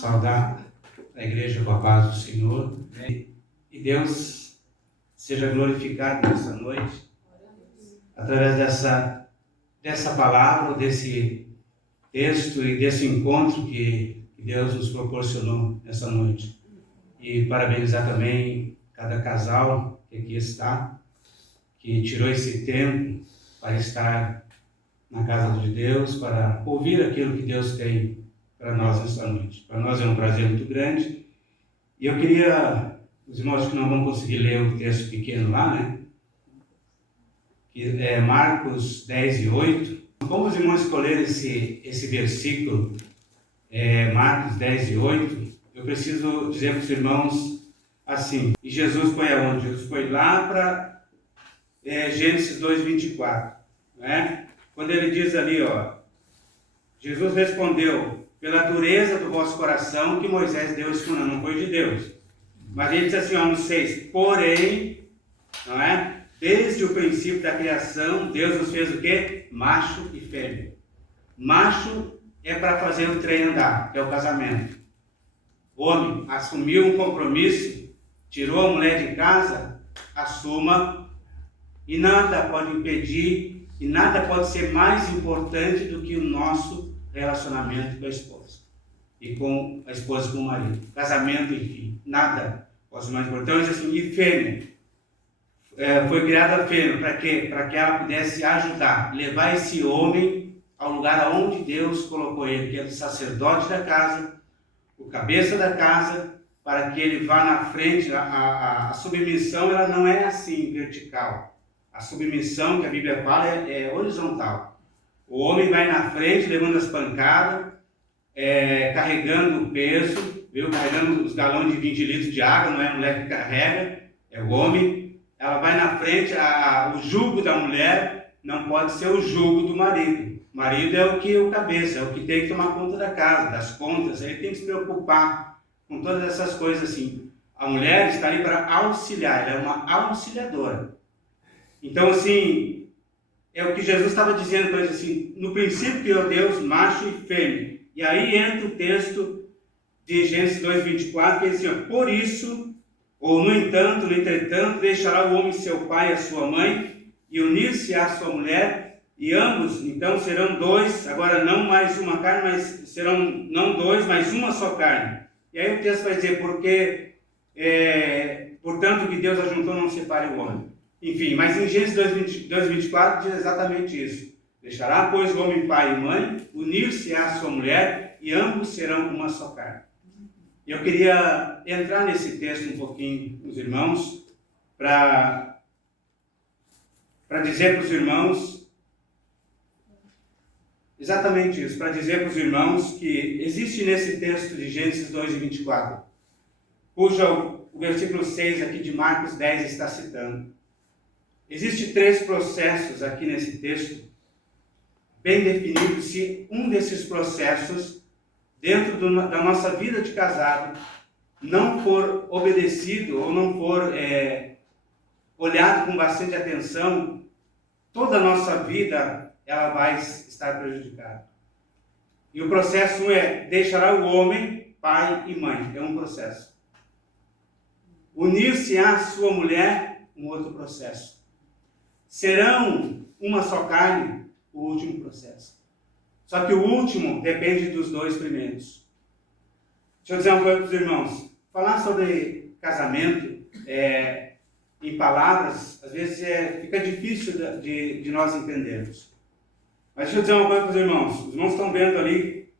saudar a igreja com a paz do Senhor, né? E Deus seja glorificado nessa noite, através dessa palavra, desse texto e desse encontro que Deus nos proporcionou nessa noite. E parabenizar também cada casal que aqui está, que tirou esse tempo para estar na casa de Deus, para ouvir aquilo que Deus tem para nós nesta noite. Para nós é um prazer muito grande. E eu queria, os irmãos que não vão conseguir ler o texto pequeno lá, né? Que é Marcos 10 e 8. Como os irmãos escolheram esse versículo, Marcos 10 e 8, eu preciso dizer para os irmãos assim. E Jesus foi aonde? Jesus foi lá para Gênesis 2, 24. Né? Quando ele diz ali, ó, Jesus respondeu, pela dureza do vosso coração que Moisés deu esse comando, não foi de Deus. Mas ele diz assim, ó, no 6, porém, não é? Desde o princípio da criação, Deus nos fez o quê? Macho e fêmea. Macho é para fazer o trem andar, que é o casamento. O homem assumiu um compromisso, tirou a mulher de casa, assuma, e nada pode impedir, e nada pode ser mais importante do que o nosso relacionamento com a esposa. E com a esposa com o marido. Casamento, enfim, nada pode ser mais importante. Então, assim, e fêmea. Foi criada a fêmea, para quê? Para que ela pudesse ajudar, levar esse homem ao lugar onde Deus colocou ele, que é o sacerdote da casa, o cabeça da casa, para que ele vá na frente. A submissão, ela não é assim, vertical. A submissão que a Bíblia fala é horizontal. O homem vai na frente, levando as pancadas, carregando o peso, viu? Carregando os galões de 20 litros de água, não é a mulher que carrega, é o homem. Ela vai na frente, o jugo da mulher não pode ser o jugo do marido. O marido é o cabeça, é o que tem que tomar conta da casa, das contas, ele tem que se preocupar com todas essas coisas assim. A mulher está ali para auxiliar, ela é uma auxiliadora. Então, assim, é o que Jesus estava dizendo para eles assim, no princípio criou Deus, macho e fêmea. E aí entra o texto de Gênesis 2, 24, que diz assim, por isso... Ou, no entanto, no entretanto, deixará o homem seu pai e a sua mãe, e unir-se à sua mulher, e ambos, então, serão dois, agora não mais uma carne, mas serão não dois, mas uma só carne. E aí o texto vai dizer, porque, portanto, que Deus ajuntou, não separe o homem. Enfim, mas em Gênesis 2, 24 diz exatamente isso. Deixará, pois, o homem pai e mãe, unir-se à sua mulher, e ambos serão uma só carne. Eu queria entrar nesse texto um pouquinho, os irmãos, para dizer para os irmãos exatamente isso, para dizer para os irmãos que existe nesse texto de Gênesis 2 e 24, cujo o versículo 6 aqui de Marcos 10 está citando. Existem 3 processos aqui nesse texto, bem definidos. Se um desses processos dentro da nossa vida de casado, não for obedecido ou não for olhado com bastante atenção, toda a nossa vida ela vai estar prejudicada. E o processo deixará o homem, pai e mãe, é um processo. Unir-se à sua mulher, um outro processo. Serão uma só carne, o último processo. Só que o último depende dos 2 primeiros. Deixa eu dizer uma coisa para os irmãos. Falar sobre casamento em palavras, às vezes fica difícil de nós entendermos. Mas deixa eu dizer uma coisa para os irmãos. Os irmãos estão vendo ali,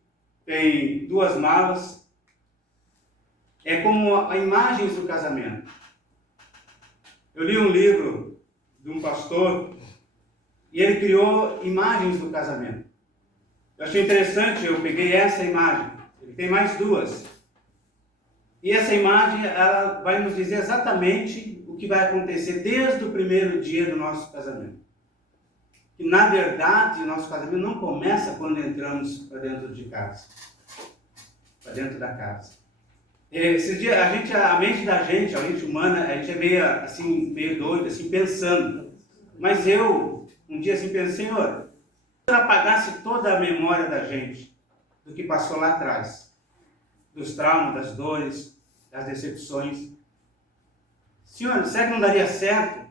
tem 2 malas. É como a imagens do casamento. Eu li um livro de um pastor e ele criou imagens do casamento. Eu achei interessante, eu peguei essa imagem, ele tem mais 2. E essa imagem, ela vai nos dizer exatamente o que vai acontecer desde o primeiro dia do nosso casamento. Que, na verdade, o nosso casamento não começa quando entramos para dentro de casa, para dentro da casa. Esses dias, a mente da gente, a mente humana, a gente é meio doido, assim, pensando. Mas eu, um dia assim, pensei, Senhor, se ela apagasse toda a memória da gente, do que passou lá atrás, dos traumas, das dores, das decepções. Senhor, será que não daria certo?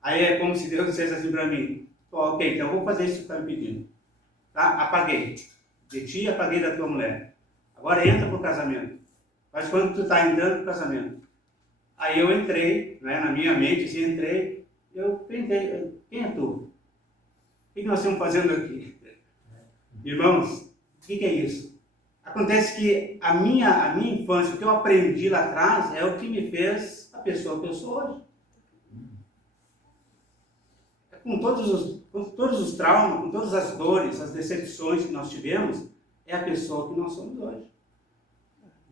Aí é como se Deus dissesse assim para mim: ok, então eu vou fazer isso que você está me pedindo. Tá? Apaguei. De ti, apaguei da tua mulher. Agora entra para o casamento. Mas quando tu está entrando para o casamento, aí eu entrei, né, na minha mente, assim, entrei, eu pensei: quem é tu? O que nós estamos fazendo aqui? Irmãos, o que é isso? Acontece que a minha infância, o que eu aprendi lá atrás, é o que me fez a pessoa que eu sou hoje. Com todos os traumas, com todas as dores, as decepções que nós tivemos, é a pessoa que nós somos hoje.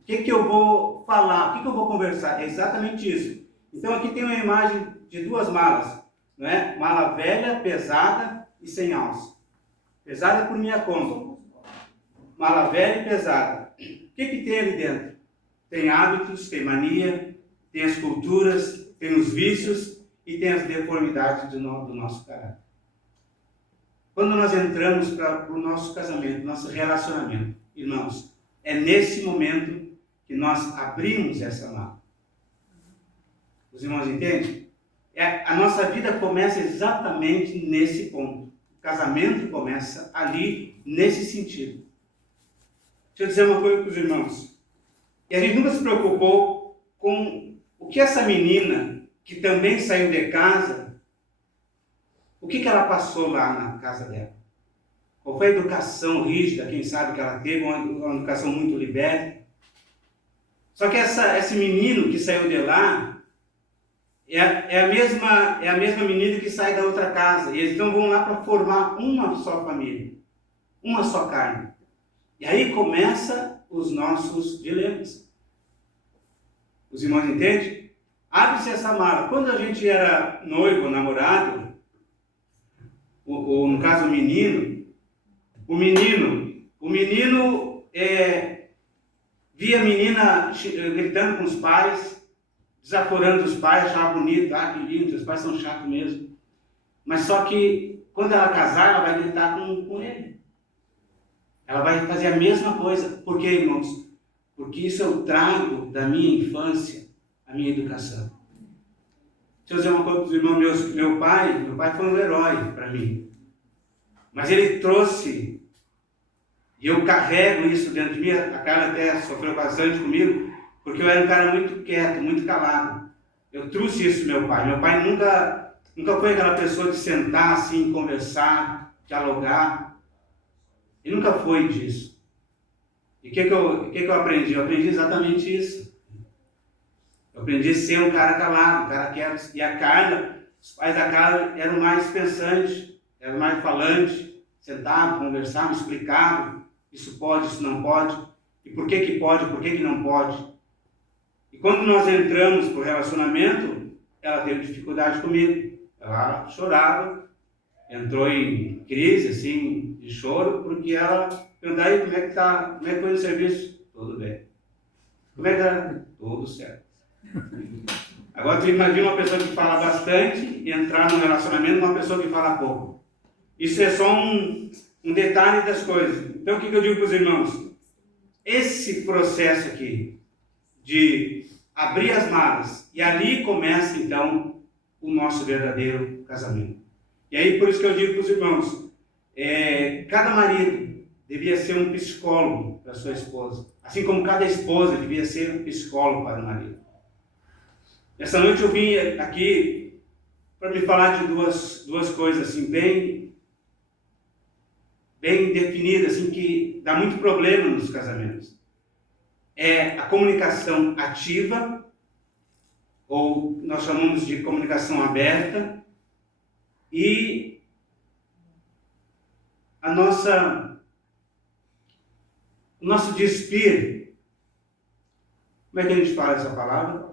O que eu vou falar? O que eu vou conversar? É exatamente isso. Então aqui tem uma imagem de duas malas, não é? Mala velha, pesada e sem alça. Pesada por minha conta. Mala velha e pesada. O que tem ali dentro? Tem hábitos, tem mania, tem as culturas, tem os vícios e tem as deformidades do nosso caráter. Quando nós entramos para o nosso casamento, nosso relacionamento, irmãos, é nesse momento que nós abrimos essa mala. Os irmãos entendem? A nossa vida começa exatamente nesse ponto. O casamento começa ali, nesse sentido. Deixa eu dizer uma coisa para os irmãos. E a gente nunca se preocupou com o que essa menina, que também saiu de casa, o que ela passou lá na casa dela? Qual foi a educação rígida, quem sabe, que ela teve, uma educação muito liberta? Só que esse menino que saiu de lá é a mesma menina que sai da outra casa. E eles então vão lá para formar uma só família, uma só carne. E aí começa os nossos dilemas. Os irmãos entendem? Abre-se essa mala. Quando a gente era noivo, namorado, ou no caso o menino via a menina gritando com os pais, desaforando os pais, achava bonito, que lindo, os pais são chatos mesmo. Mas só que quando ela casar, ela vai gritar com ele. Ela vai fazer a mesma coisa. Por quê, irmãos? Porque isso eu trago da minha infância, a minha educação. Deixa eu dizer uma coisa para os irmãos. Meu pai foi um herói para mim. Mas ele trouxe, e eu carrego isso dentro de mim, a Carla até sofreu bastante comigo, porque eu era um cara muito quieto, muito calado. Eu trouxe isso do meu pai. Meu pai nunca foi aquela pessoa de sentar assim, conversar, dialogar. Ele nunca foi disso. E o que eu aprendi? Eu aprendi exatamente isso. Eu aprendi a ser um cara calado, um cara quieto. E a Carla, os pais da Carla eram mais pensantes, eram mais falantes, sentavam, conversavam, explicavam, isso pode, isso não pode, e por que pode, por que não pode. E quando nós entramos para o relacionamento, ela teve dificuldade comigo. Ela chorava, entrou em crise, assim, de choro, porque ela perguntou: aí, como é que foi o serviço? Tudo bem. Como é que era? Tudo certo. Agora tu imagina uma pessoa que fala bastante e entrar num relacionamento com uma pessoa que fala pouco. Isso é só um detalhe das coisas. Então o que eu digo para os irmãos? Esse processo aqui de abrir as malas, e ali começa então o nosso verdadeiro casamento. E aí por isso que eu digo para os irmãos, cada marido devia ser um psicólogo para sua esposa, assim como cada esposa devia ser um psicólogo para o marido. Essa noite eu vim aqui para me falar de duas coisas assim, bem definidas, assim, que dá muito problema nos casamentos. É a comunicação ativa, ou nós chamamos de comunicação aberta, e o nosso despir. Como é que a gente fala essa palavra?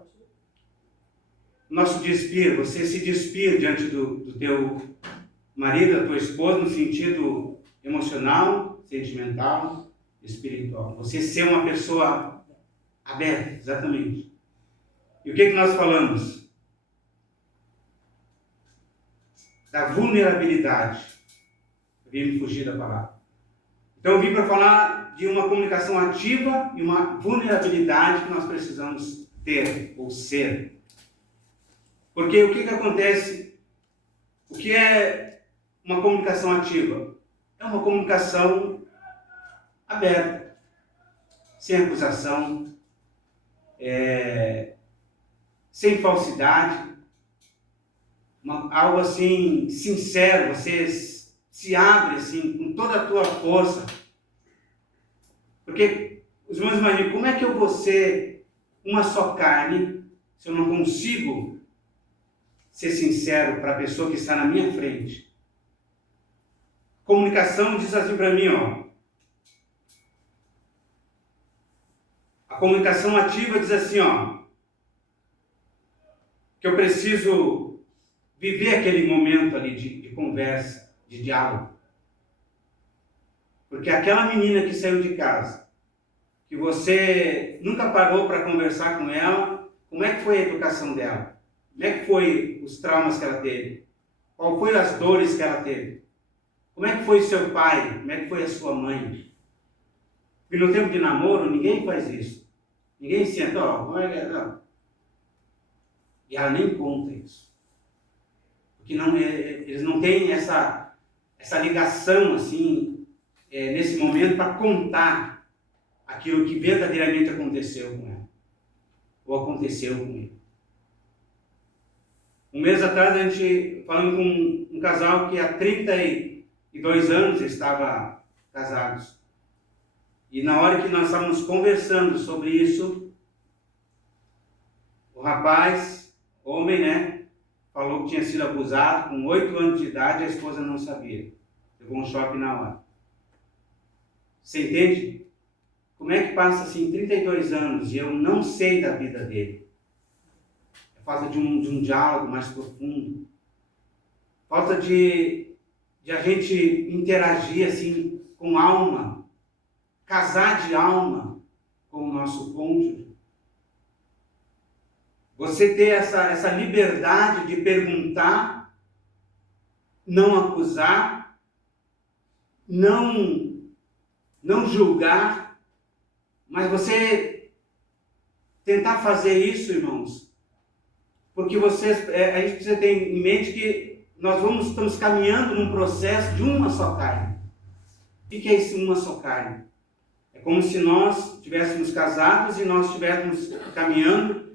Nosso despir, você se despir diante do teu marido, da tua esposa, no sentido emocional, sentimental, espiritual. Você ser uma pessoa aberta, exatamente. E o que nós falamos? Da vulnerabilidade. Eu vim me fugir da palavra. Então eu vim para falar de uma comunicação ativa e uma vulnerabilidade que nós precisamos ter ou ser. Porque o que acontece? O que é uma comunicação ativa? É uma comunicação aberta, sem acusação, sem falsidade, algo assim sincero. Você se abre assim com toda a tua força. Porque os irmãos imaginam, como é que eu vou ser uma só carne se eu não consigo ser sincero para a pessoa que está na minha frente? Comunicação diz assim para mim, ó. A comunicação ativa diz assim, ó, que eu preciso viver aquele momento ali de conversa, de diálogo. Porque aquela menina que saiu de casa, que você nunca parou para conversar com ela, como é que foi a educação dela? Como é que foi os traumas que ela teve? Qual foi as dores que ela teve? Como é que foi o seu pai? Como é que foi a sua mãe? Porque no tempo de namoro, ninguém faz isso. Ninguém senta, ó, não. E ela nem conta isso. Porque eles não têm essa ligação, assim, nesse momento, para contar aquilo que verdadeiramente aconteceu com ela. Ou aconteceu com ele. Um mês atrás, a gente falando com um casal que há 32 anos estava casados. E na hora que nós estávamos conversando sobre isso, o rapaz, homem, né, falou que tinha sido abusado com 8 anos de idade e a esposa não sabia. Levou um choque na hora. Você entende? Como é que passa assim 32 anos e eu não sei da vida dele? É falta de um diálogo mais profundo. Falta de a gente interagir assim com alma. Casar de alma com o nosso cônjuge. Você ter essa liberdade de perguntar, não acusar, não julgar, mas você tentar fazer isso, irmãos, porque a gente precisa ter em mente que nós estamos caminhando num processo de uma só carne. O que é esse uma só carne? É como se nós estivéssemos casados e nós estivéssemos caminhando,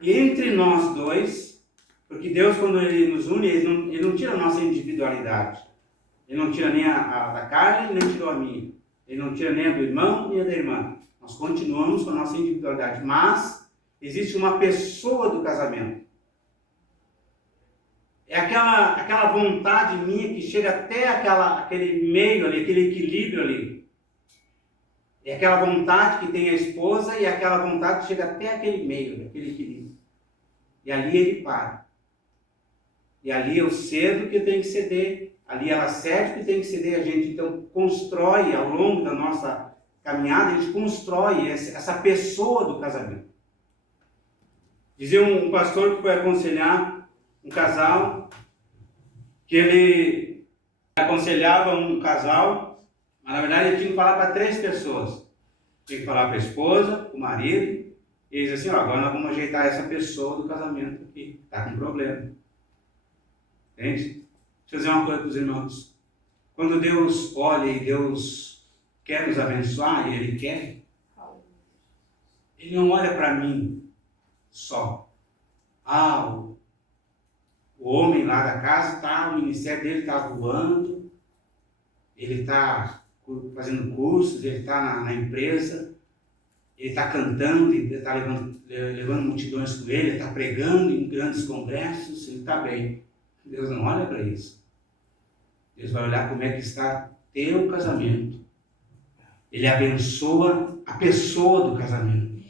e entre nós dois, porque Deus, quando Ele nos une, Ele não tira a nossa individualidade. Ele não tira nem a da carne, nem tirou a minha. Ele não tira nem a do irmão, nem a da irmã. Nós continuamos com a nossa individualidade, mas existe uma pessoa do casamento. É aquela vontade minha que chega até aquele meio ali, aquele equilíbrio ali. É aquela vontade que tem a esposa e aquela vontade que chega até aquele meio, aquele equilíbrio. E ali ele para. E ali eu cedo que eu tenho que ceder. Ali ela cede que tem que ceder. A gente então constrói ao longo da nossa caminhada, a gente constrói essa pessoa do casamento. Dizia um pastor que foi aconselhar um casal, que ele aconselhava um casal, mas na verdade ele tinha que falar para 3 pessoas. Tinha que falar para a esposa, para o marido, e ele dizia assim, agora nós vamos ajeitar essa pessoa do casamento aqui, está com problema. Entende? Deixa eu dizer uma coisa para os irmãos. Quando Deus olha e Deus quer nos abençoar, e Ele quer, Ele não olha para mim só. O homem lá da casa, o ministério dele está voando, ele está fazendo cursos, ele está na empresa, ele está cantando, ele está levando multidões com ele está pregando em grandes congressos, ele está bem. Deus não olha para isso. Deus vai olhar como é que está teu casamento. Ele abençoa a pessoa do casamento.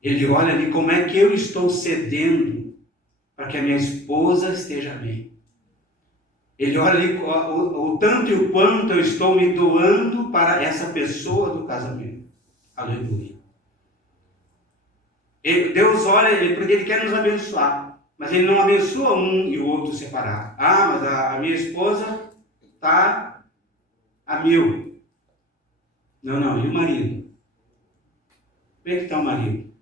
Ele olha ali como é que eu estou cedendo para que a minha esposa esteja bem. Ele olha ali o tanto e o quanto eu estou me doando para essa pessoa do casamento. Aleluia. Deus olha porque Ele quer nos abençoar. Mas Ele não abençoa um e o outro separado. Mas a minha esposa está a 1000. Não, e o marido? Como é que está o marido?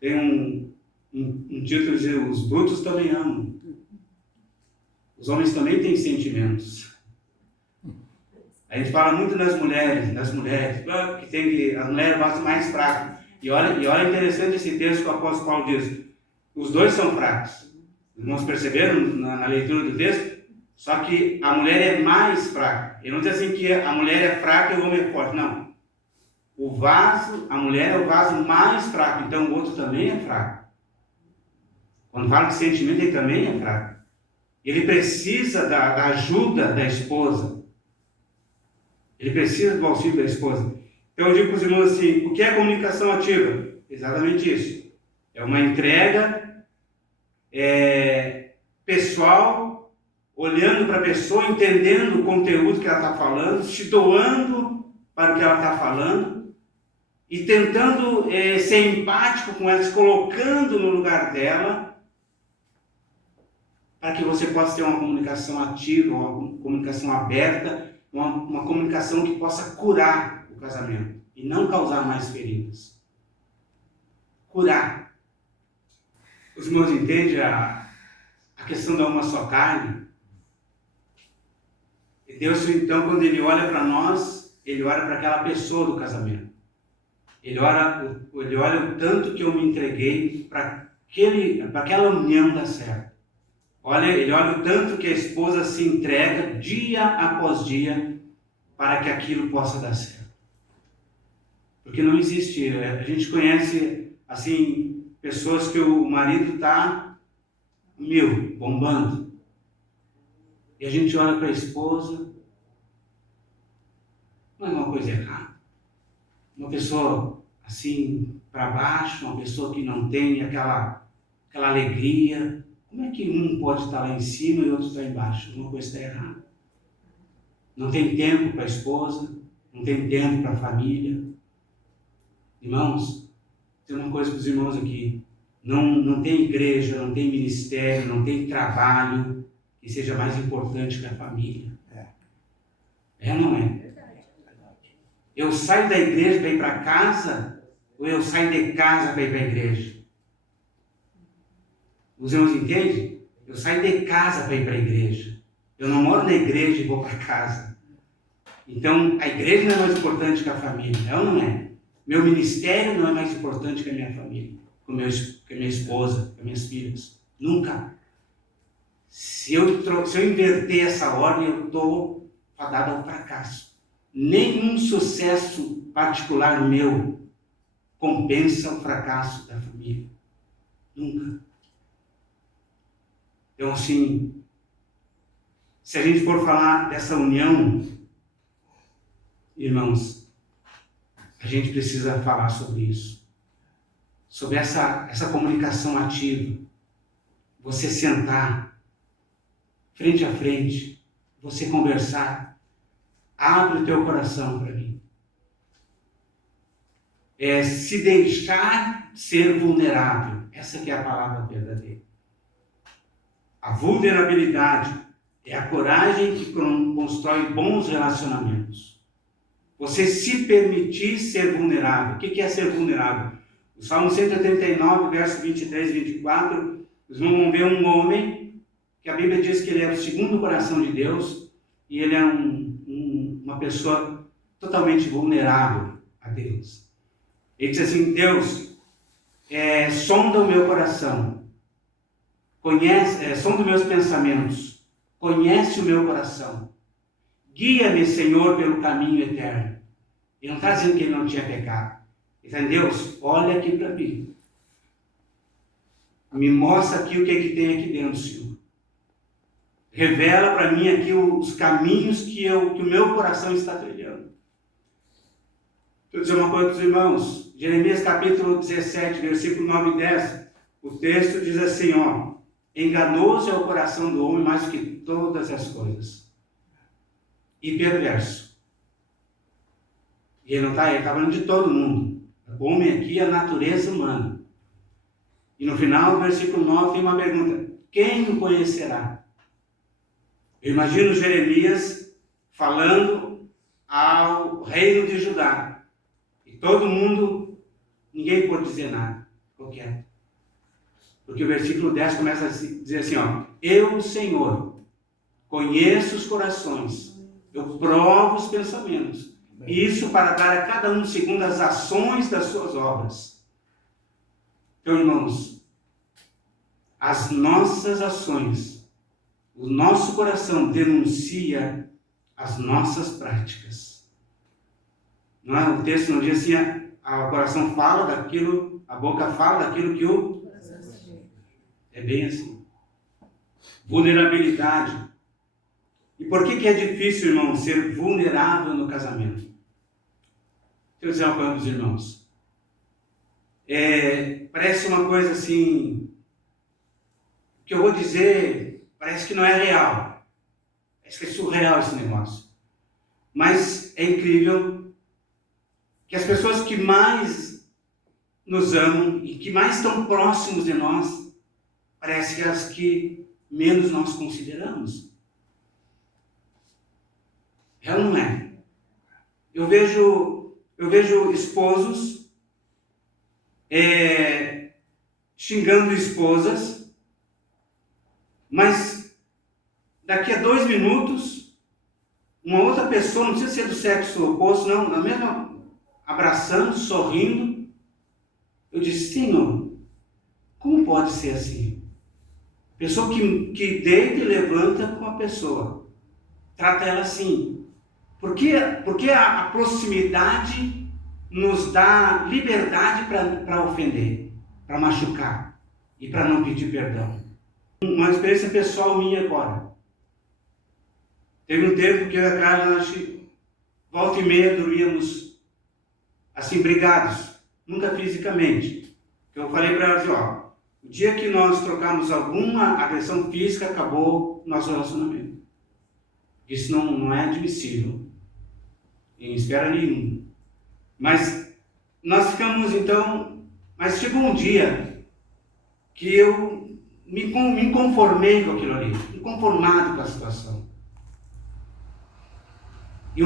Tem um título que diz, os brutos também amam. Os homens também têm sentimentos. A gente fala muito das mulheres, que tem que as mulheres gostam mais fracas. E olha interessante esse texto que o apóstolo Paulo diz. Os dois são fracos. Os irmãos perceberam na leitura do texto? Só que a mulher é mais fraca. Ele não diz assim que a mulher é fraca e o homem é forte. Não. A mulher é o vaso mais fraco. Então o outro também é fraco. Quando fala de sentimento, ele também é fraco. Ele precisa da ajuda da esposa. Ele precisa do auxílio da esposa. Então eu digo para os irmãos assim, o que é comunicação ativa? Exatamente isso. É uma entrega pessoal, olhando para a pessoa, entendendo o conteúdo que ela está falando, se doando para o que ela está falando e tentando ser empático com ela, se colocando no lugar dela, para que você possa ter uma comunicação ativa, uma comunicação aberta, uma comunicação que possa curar o casamento e não causar mais feridas. Curar. Os irmãos entendem a questão da uma só carne? E Deus, então, quando Ele olha para nós, Ele olha para aquela pessoa do casamento. Ele olha o tanto que eu me entreguei para aquela união dar certo. Ele olha o tanto que a esposa se entrega dia após dia para que aquilo possa dar certo. Porque não existe, a gente conhece, assim, pessoas que o marido está bombando. E a gente olha para a esposa, não é uma coisa errada. Uma pessoa assim, para baixo, uma pessoa que não tem aquela alegria. Como é que um pode estar lá em cima e outro está embaixo? Uma coisa está errada. Não tem tempo para a esposa, não tem tempo para a família. Irmãos, tem uma coisa para os irmãos aqui. Não tem igreja, não tem ministério, não tem trabalho que seja mais importante que a família. É ou não é? Eu saio da igreja para ir para casa, ou eu saio de casa para ir para a igreja? Os irmãos entendem? Eu saio de casa para ir para a igreja. Eu não moro na igreja e vou para casa. Então, a igreja não é mais importante que a família, é ou não é? Meu ministério não é mais importante que a minha família, que a minha esposa, que as minhas filhas. Nunca. Se eu inverter essa ordem, eu estou fadado ao fracasso. Nenhum sucesso particular meu compensa o fracasso da família. Nunca. Então, assim, se a gente for falar dessa união, irmãos, a gente precisa falar sobre isso. Sobre essa comunicação ativa. Você sentar frente a frente, você conversar. Abre o teu coração para mim. Se deixar ser vulnerável. Essa que é a palavra verdadeira. A vulnerabilidade é a coragem que constrói bons relacionamentos. Você se permitir ser vulnerável. O que é ser vulnerável? O Salmo 139, verso 23 e 24, nós vamos ver um homem que a Bíblia diz que ele é o segundo coração de Deus e ele é uma pessoa totalmente vulnerável a Deus. Ele diz assim, Deus, sonda o meu coração, sonda os meus pensamentos, conhece o meu coração, guia-me, Senhor, pelo caminho eterno. Ele não está dizendo que ele não tinha pecado. Ele está dizendo, Deus, olha aqui para mim. Me mostra aqui o que é que tem aqui dentro, Senhor. Revela para mim aqui os caminhos que o meu coração está trilhando. Deixa eu dizer uma coisa para os irmãos. Jeremias capítulo 17, versículo 9 e 10. O texto diz assim, enganoso é o coração do homem mais do que todas as coisas. E perverso. E ele está falando de todo mundo. O homem aqui é a natureza humana. E no final do versículo 9 tem uma pergunta. Quem o conhecerá? Eu imagino Jeremias falando ao reino de Judá. E todo mundo, ninguém pôde dizer nada, ficou quieto. Porque o versículo 10 começa a dizer assim, ó: eu, Senhor, conheço os corações, eu provo os pensamentos, e isso para dar a cada um segundo as ações das suas obras. Então, irmãos, as nossas ações, o nosso coração denuncia as nossas práticas. Não é? O texto não diz assim, o coração fala daquilo, a boca fala daquilo que o... É bem assim. Vulnerabilidade. E por que é difícil, irmão, ser vulnerável no casamento? Deixa eu dizer uma coisa para os irmãos. Parece uma coisa assim, que eu vou dizer, parece que não é real. Parece que é surreal esse negócio. Mas é incrível que as pessoas que mais nos amam e que mais estão próximos de nós, parece que as que menos nós consideramos. É ou não é? Eu vejo esposos xingando esposas, mas daqui a 2 minutos, uma outra pessoa, não precisa ser do sexo oposto, não, na mesma, abraçando, sorrindo. Eu disse, Senhor, como pode ser assim? Pessoa que deita e levanta com a pessoa, trata ela assim. Porque a proximidade nos dá liberdade para ofender, para machucar e para não pedir perdão. Uma experiência pessoal minha agora. Teve um tempo que eu e a Carla, volta e meia, dormíamos assim, brigados. Nunca fisicamente. Eu falei para ela assim, ó, o dia que nós trocarmos alguma agressão física, acabou nosso relacionamento. Isso não é admissível. Em espera nenhuma. Mas nós ficamos então... Mas chegou um dia que eu me conformei com aquilo ali. Inconformado com a situação. E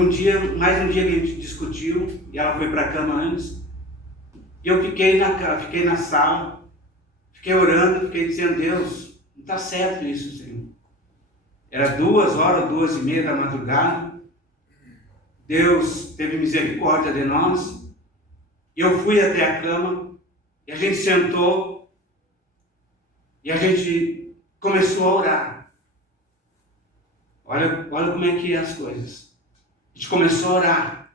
mais um dia que a gente discutiu, e ela foi para a cama antes, e eu fiquei na sala, fiquei orando, fiquei dizendo, Deus, não está certo isso, Senhor. Era 2h, 2h30 da madrugada, Deus teve misericórdia de nós, e eu fui até a cama, e a gente sentou, e a gente começou a orar. Olha como é que é as coisas. A gente começou a orar.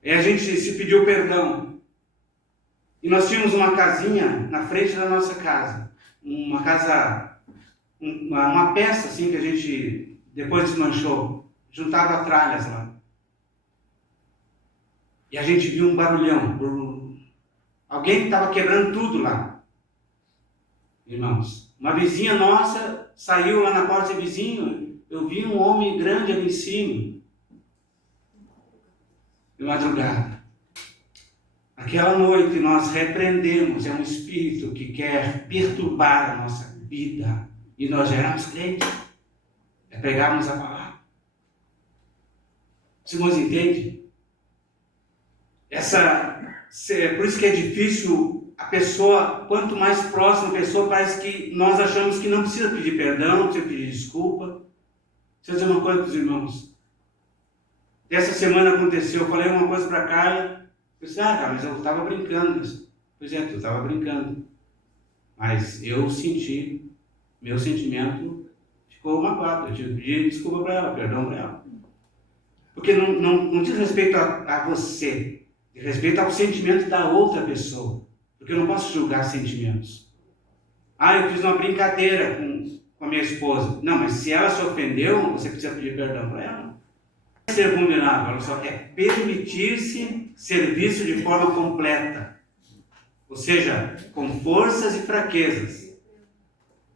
E a gente se pediu perdão. E nós tínhamos uma casinha na frente da nossa casa. Uma casa, uma peça assim que a gente depois desmanchou. Juntava tralhas lá. E a gente viu um barulhão. Alguém estava quebrando tudo lá. Irmãos, uma vizinha nossa saiu lá na porta de vizinho. Eu vi um homem grande ali em cima. De madrugada. Aquela noite nós repreendemos, é um espírito que quer perturbar a nossa vida. E nós já éramos crentes. Pregarmos a palavra. Os irmãos entendem? Por isso que é difícil a pessoa, quanto mais próxima a pessoa, parece que nós achamos que não precisa pedir perdão, não precisa pedir desculpa. Deixa eu dizer uma coisa para os irmãos. Essa semana aconteceu, eu falei uma coisa para a Carla, eu disse, cara, mas eu estava brincando. Pois é, tu estava brincando. Mas eu senti, meu sentimento ficou magoado. Eu tive que pedir desculpa para ela, perdão para ela. Porque não diz respeito a você, diz respeito ao sentimento da outra pessoa. Porque eu não posso julgar sentimentos. Eu fiz uma brincadeira com a minha esposa. Não, mas se ela se ofendeu, você precisa pedir perdão para ela. Ser vulnerável, ela só quer permitir-se ser visto de forma completa, ou seja, com forças e fraquezas.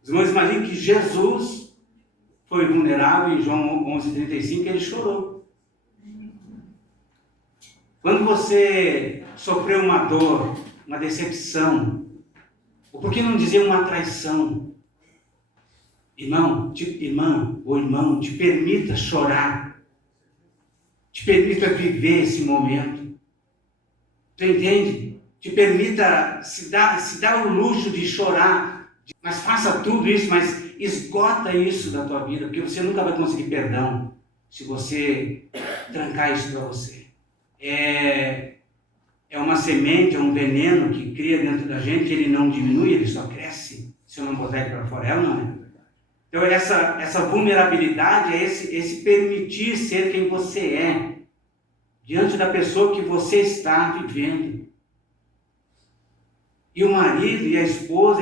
Os irmãos imaginem que Jesus foi vulnerável em João 11:35, ele chorou. Quando você sofreu uma dor, uma decepção, ou por que não dizer uma traição, irmão, irmã ou irmão, te permita chorar. permita viver esse momento. Tu entende? Te permita se dar o luxo de chorar, mas faça tudo isso, mas esgota isso da tua vida, porque você nunca vai conseguir perdão se você trancar isso para você. É uma semente, é um veneno que cria dentro da gente, ele não diminui, ele só cresce se eu não botar ele para fora, não é? Então essa vulnerabilidade é esse permitir ser quem você é, diante da pessoa que você está vivendo. E o marido e a esposa,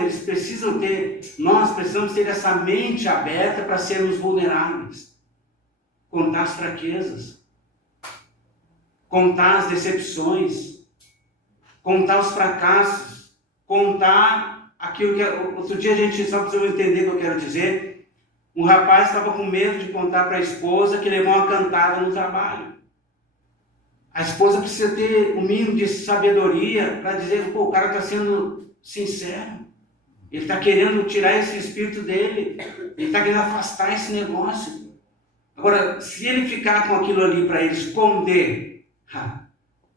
nós precisamos ter essa mente aberta para sermos vulneráveis. Contar as fraquezas, contar as decepções, contar os fracassos, contar aquilo que... Outro dia a gente só precisa entender o que eu quero dizer. Um rapaz estava com medo de contar para a esposa que levou uma cantada no trabalho. A esposa precisa ter um mínimo de sabedoria para dizer, o cara está sendo sincero. Ele está querendo tirar esse espírito dele. Ele está querendo afastar esse negócio. Agora, se ele ficar com aquilo ali para ele esconder,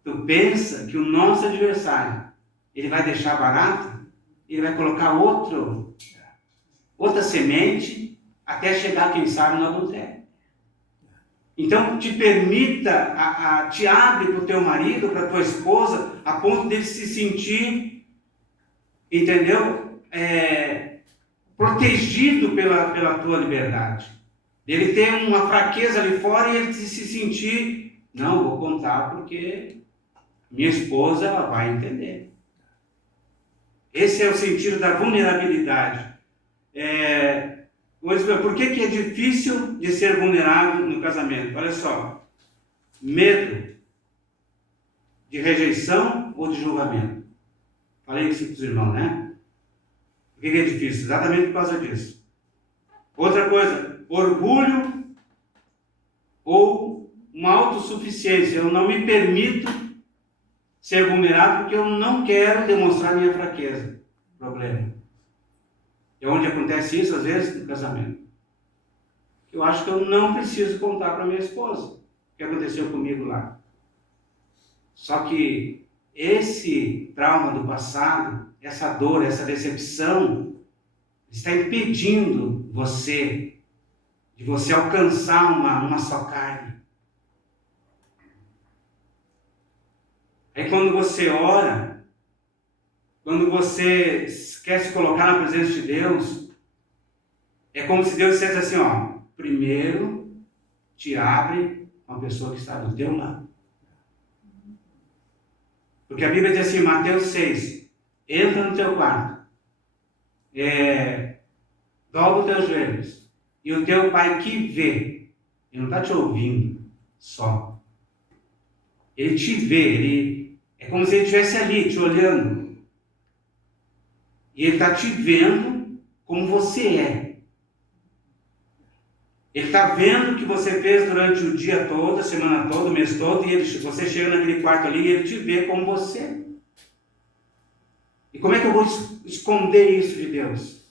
tu pensa que o nosso adversário, ele vai deixar barato? Ele vai colocar outra semente até chegar, quem sabe, no adultério. Então, te permita, te abre para o teu marido, para a tua esposa, a ponto dele se sentir, entendeu? Protegido pela tua liberdade. Ele ter uma fraqueza ali fora e ele se sentir, não, vou contar porque minha esposa, ela vai entender. Esse é o sentido da vulnerabilidade. Por que é difícil de ser vulnerável no casamento? Olha só. Medo de rejeição ou de julgamento. Falei isso para os irmãos, né? Por que é difícil? Exatamente por causa disso. Outra coisa, orgulho ou uma autossuficiência. Eu não me permito ser vulnerável porque eu não quero demonstrar minha fraqueza. Problema. E onde acontece isso, às vezes, no casamento. Eu acho que eu não preciso contar para minha esposa o que aconteceu comigo lá. Só que esse trauma do passado, essa dor, essa decepção, está impedindo de você alcançar uma só carne. Aí quando você ora, quando você quer se colocar na presença de Deus, é como se Deus dissesse assim, ó, primeiro te abre com a pessoa que está do teu lado. Porque a Bíblia diz assim, Mateus 6, entra no teu quarto, dobra os teus joelhos, e o teu pai que vê, ele não está te ouvindo só, ele te vê, é como se ele estivesse ali, te olhando. E ele está te vendo como você é. Ele está vendo o que você fez durante o dia todo, a semana toda, o mês todo, e você chega naquele quarto ali e ele te vê como você é. E como é que eu vou esconder isso de Deus?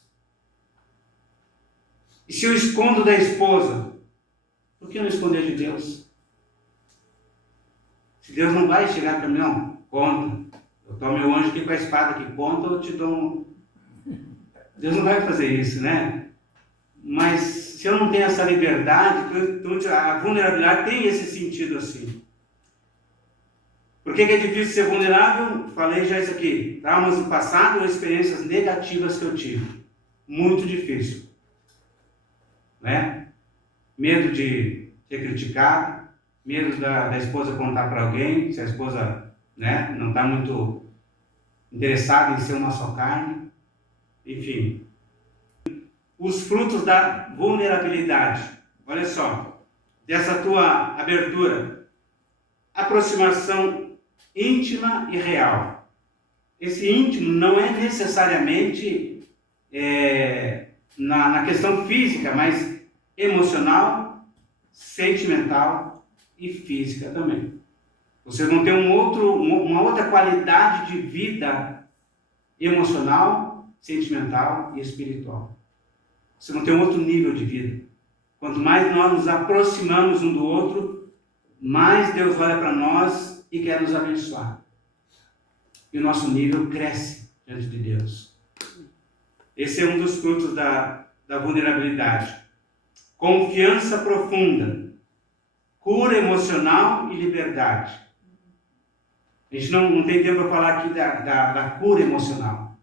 E se eu escondo da esposa, por que não esconder de Deus? Se Deus não vai chegar para mim, não, conta. Eu tomo meu anjo aqui com a espada que conta, eu te dou um... Deus não vai fazer isso, né? Mas se eu não tenho essa liberdade, a vulnerabilidade tem esse sentido assim. Por que é difícil ser vulnerável? Falei já isso aqui. Traumas do passado ou experiências negativas que eu tive. Muito difícil. Né? Medo de ser criticado, medo da esposa contar para alguém, se a esposa, né, não está muito interessada em ser uma só carne. Enfim, os frutos da vulnerabilidade. Olha só, dessa tua abertura, aproximação íntima e real. Esse íntimo não é necessariamente na questão física, mas emocional, sentimental e física também. Vocês vão ter uma outra qualidade de vida emocional, sentimental e espiritual. Você não tem um outro nível de vida. Quanto mais nós nos aproximamos um do outro, mais Deus olha para nós e quer nos abençoar. E o nosso nível cresce diante de Deus. Esse é um dos frutos da vulnerabilidade. Confiança profunda, cura emocional e liberdade. A gente não tem tempo para falar aqui da cura emocional.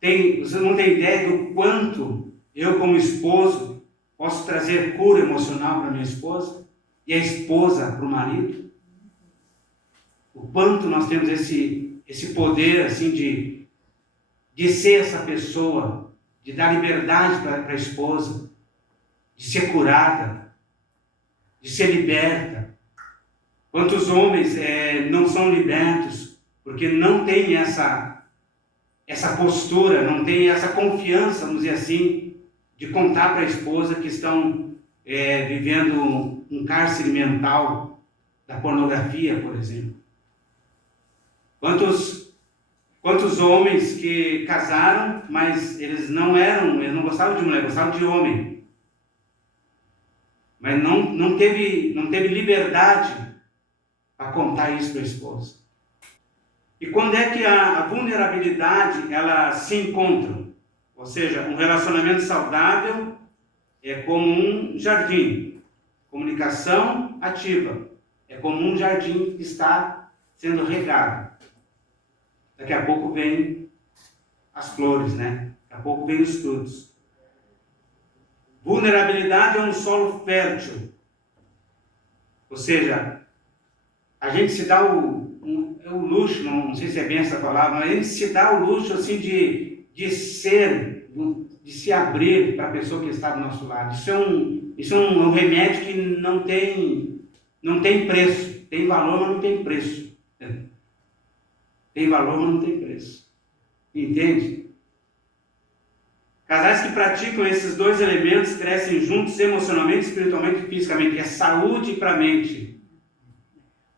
Você não tem ideia do quanto eu, como esposo, posso trazer cura emocional para minha esposa e a esposa para o marido? O quanto nós temos esse poder assim de ser essa pessoa, de dar liberdade para a esposa, de ser curada, de ser liberta. Quantos homens não são libertos porque não têm essa postura, não têm essa confiança, vamos dizer assim, de contar para a esposa que estão vivendo um cárcere mental da pornografia, por exemplo. Quantos homens que casaram, mas eles não gostavam de mulher, gostavam de homem. Mas não teve liberdade para contar isso para a esposa. E quando é que a vulnerabilidade ela se encontra? Ou seja, um relacionamento saudável é como um jardim. Comunicação ativa é como um jardim que está sendo regado. Daqui a pouco vem as flores, né? Daqui a pouco vem os frutos. Vulnerabilidade é um solo fértil. Ou seja, a gente se dá o luxo, não sei se é bem essa palavra, mas a gente se dá o luxo assim de se abrir para a pessoa que está do nosso lado. Isso é um remédio que não tem preço. Tem valor, mas não tem preço. Tem valor, mas não tem preço. Entende? Casais que praticam esses dois elementos crescem juntos emocionalmente, espiritualmente e fisicamente. É saúde para a mente.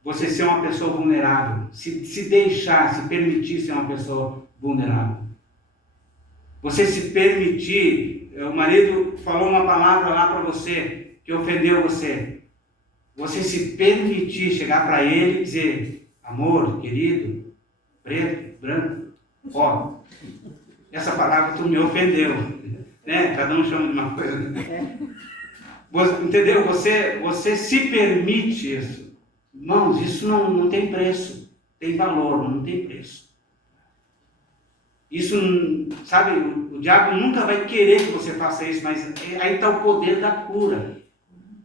Você ser uma pessoa vulnerável. Se deixar, se permitir ser uma pessoa vulnerável. Você se permitir. O marido falou uma palavra lá para você que ofendeu você. Você se permitir chegar para ele e dizer: amor, querido, preto, branco, ó, essa palavra tu me ofendeu, né? Cada um chama de uma coisa. Entendeu? Você se permite isso. Irmãos, isso não tem preço. Tem valor, mas não tem preço. Isso, sabe, o diabo nunca vai querer que você faça isso, mas aí está o poder da cura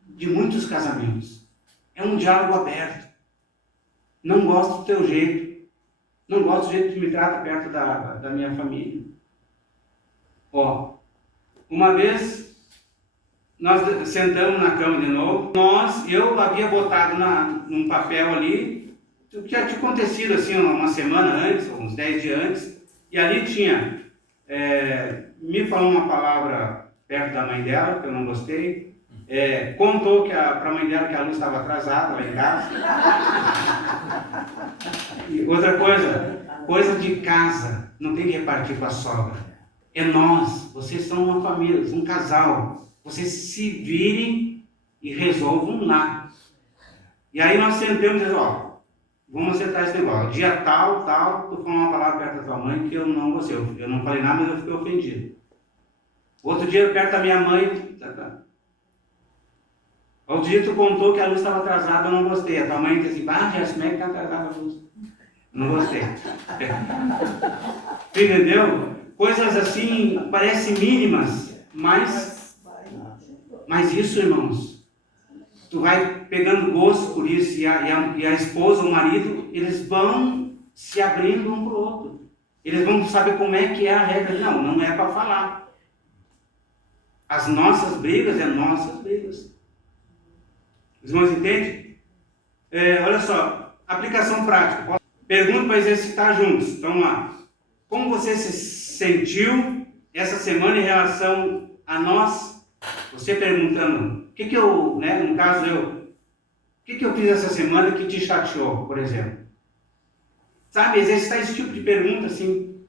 de muitos casamentos. É um diálogo aberto. Não gosto do teu jeito. Não gosto do jeito que tu me trata perto da minha família. Ó, uma vez nós sentamos na cama de novo. Eu havia botado num papel ali o que já tinha acontecido assim uma semana antes, uns 10 dias antes, e ali tinha me falou uma palavra perto da mãe dela que eu não gostei. Contou para a mãe dela que a luz estava atrasada lá em casa. E outra coisa de casa, não tem que repartir com a sogra. É nós, vocês são uma família, um casal. Vocês se virem e resolvam lá. E aí nós sentamos e dizemos: ó, vamos acertar esse negócio. Dia tal, tu falou uma palavra perto da tua mãe que eu não gostei. Eu não falei nada, mas eu fiquei ofendido. Outro dia perto da minha mãe. Outro dia tu contou que a luz estava atrasada, eu não gostei. A tua mãe disse assim: Jéssica, como é que está atrasada a luz? Não gostei. Tu entendeu? Coisas assim, parecem mínimas, mas isso, irmãos, tu vai pegando gosto por isso, e a esposa, o marido, eles vão se abrindo um para o outro. Eles vão saber como é que é a regra. Não é para falar. As nossas brigas é nossas brigas. Os irmãos entendem? Olha só, aplicação prática. Pergunta para exercitar juntos. Então, vamos lá. Como você se sentiu essa semana em relação a nós? Você perguntando, o que eu fiz essa semana que te chateou, por exemplo? Sabe, exercitar esse tipo de pergunta assim.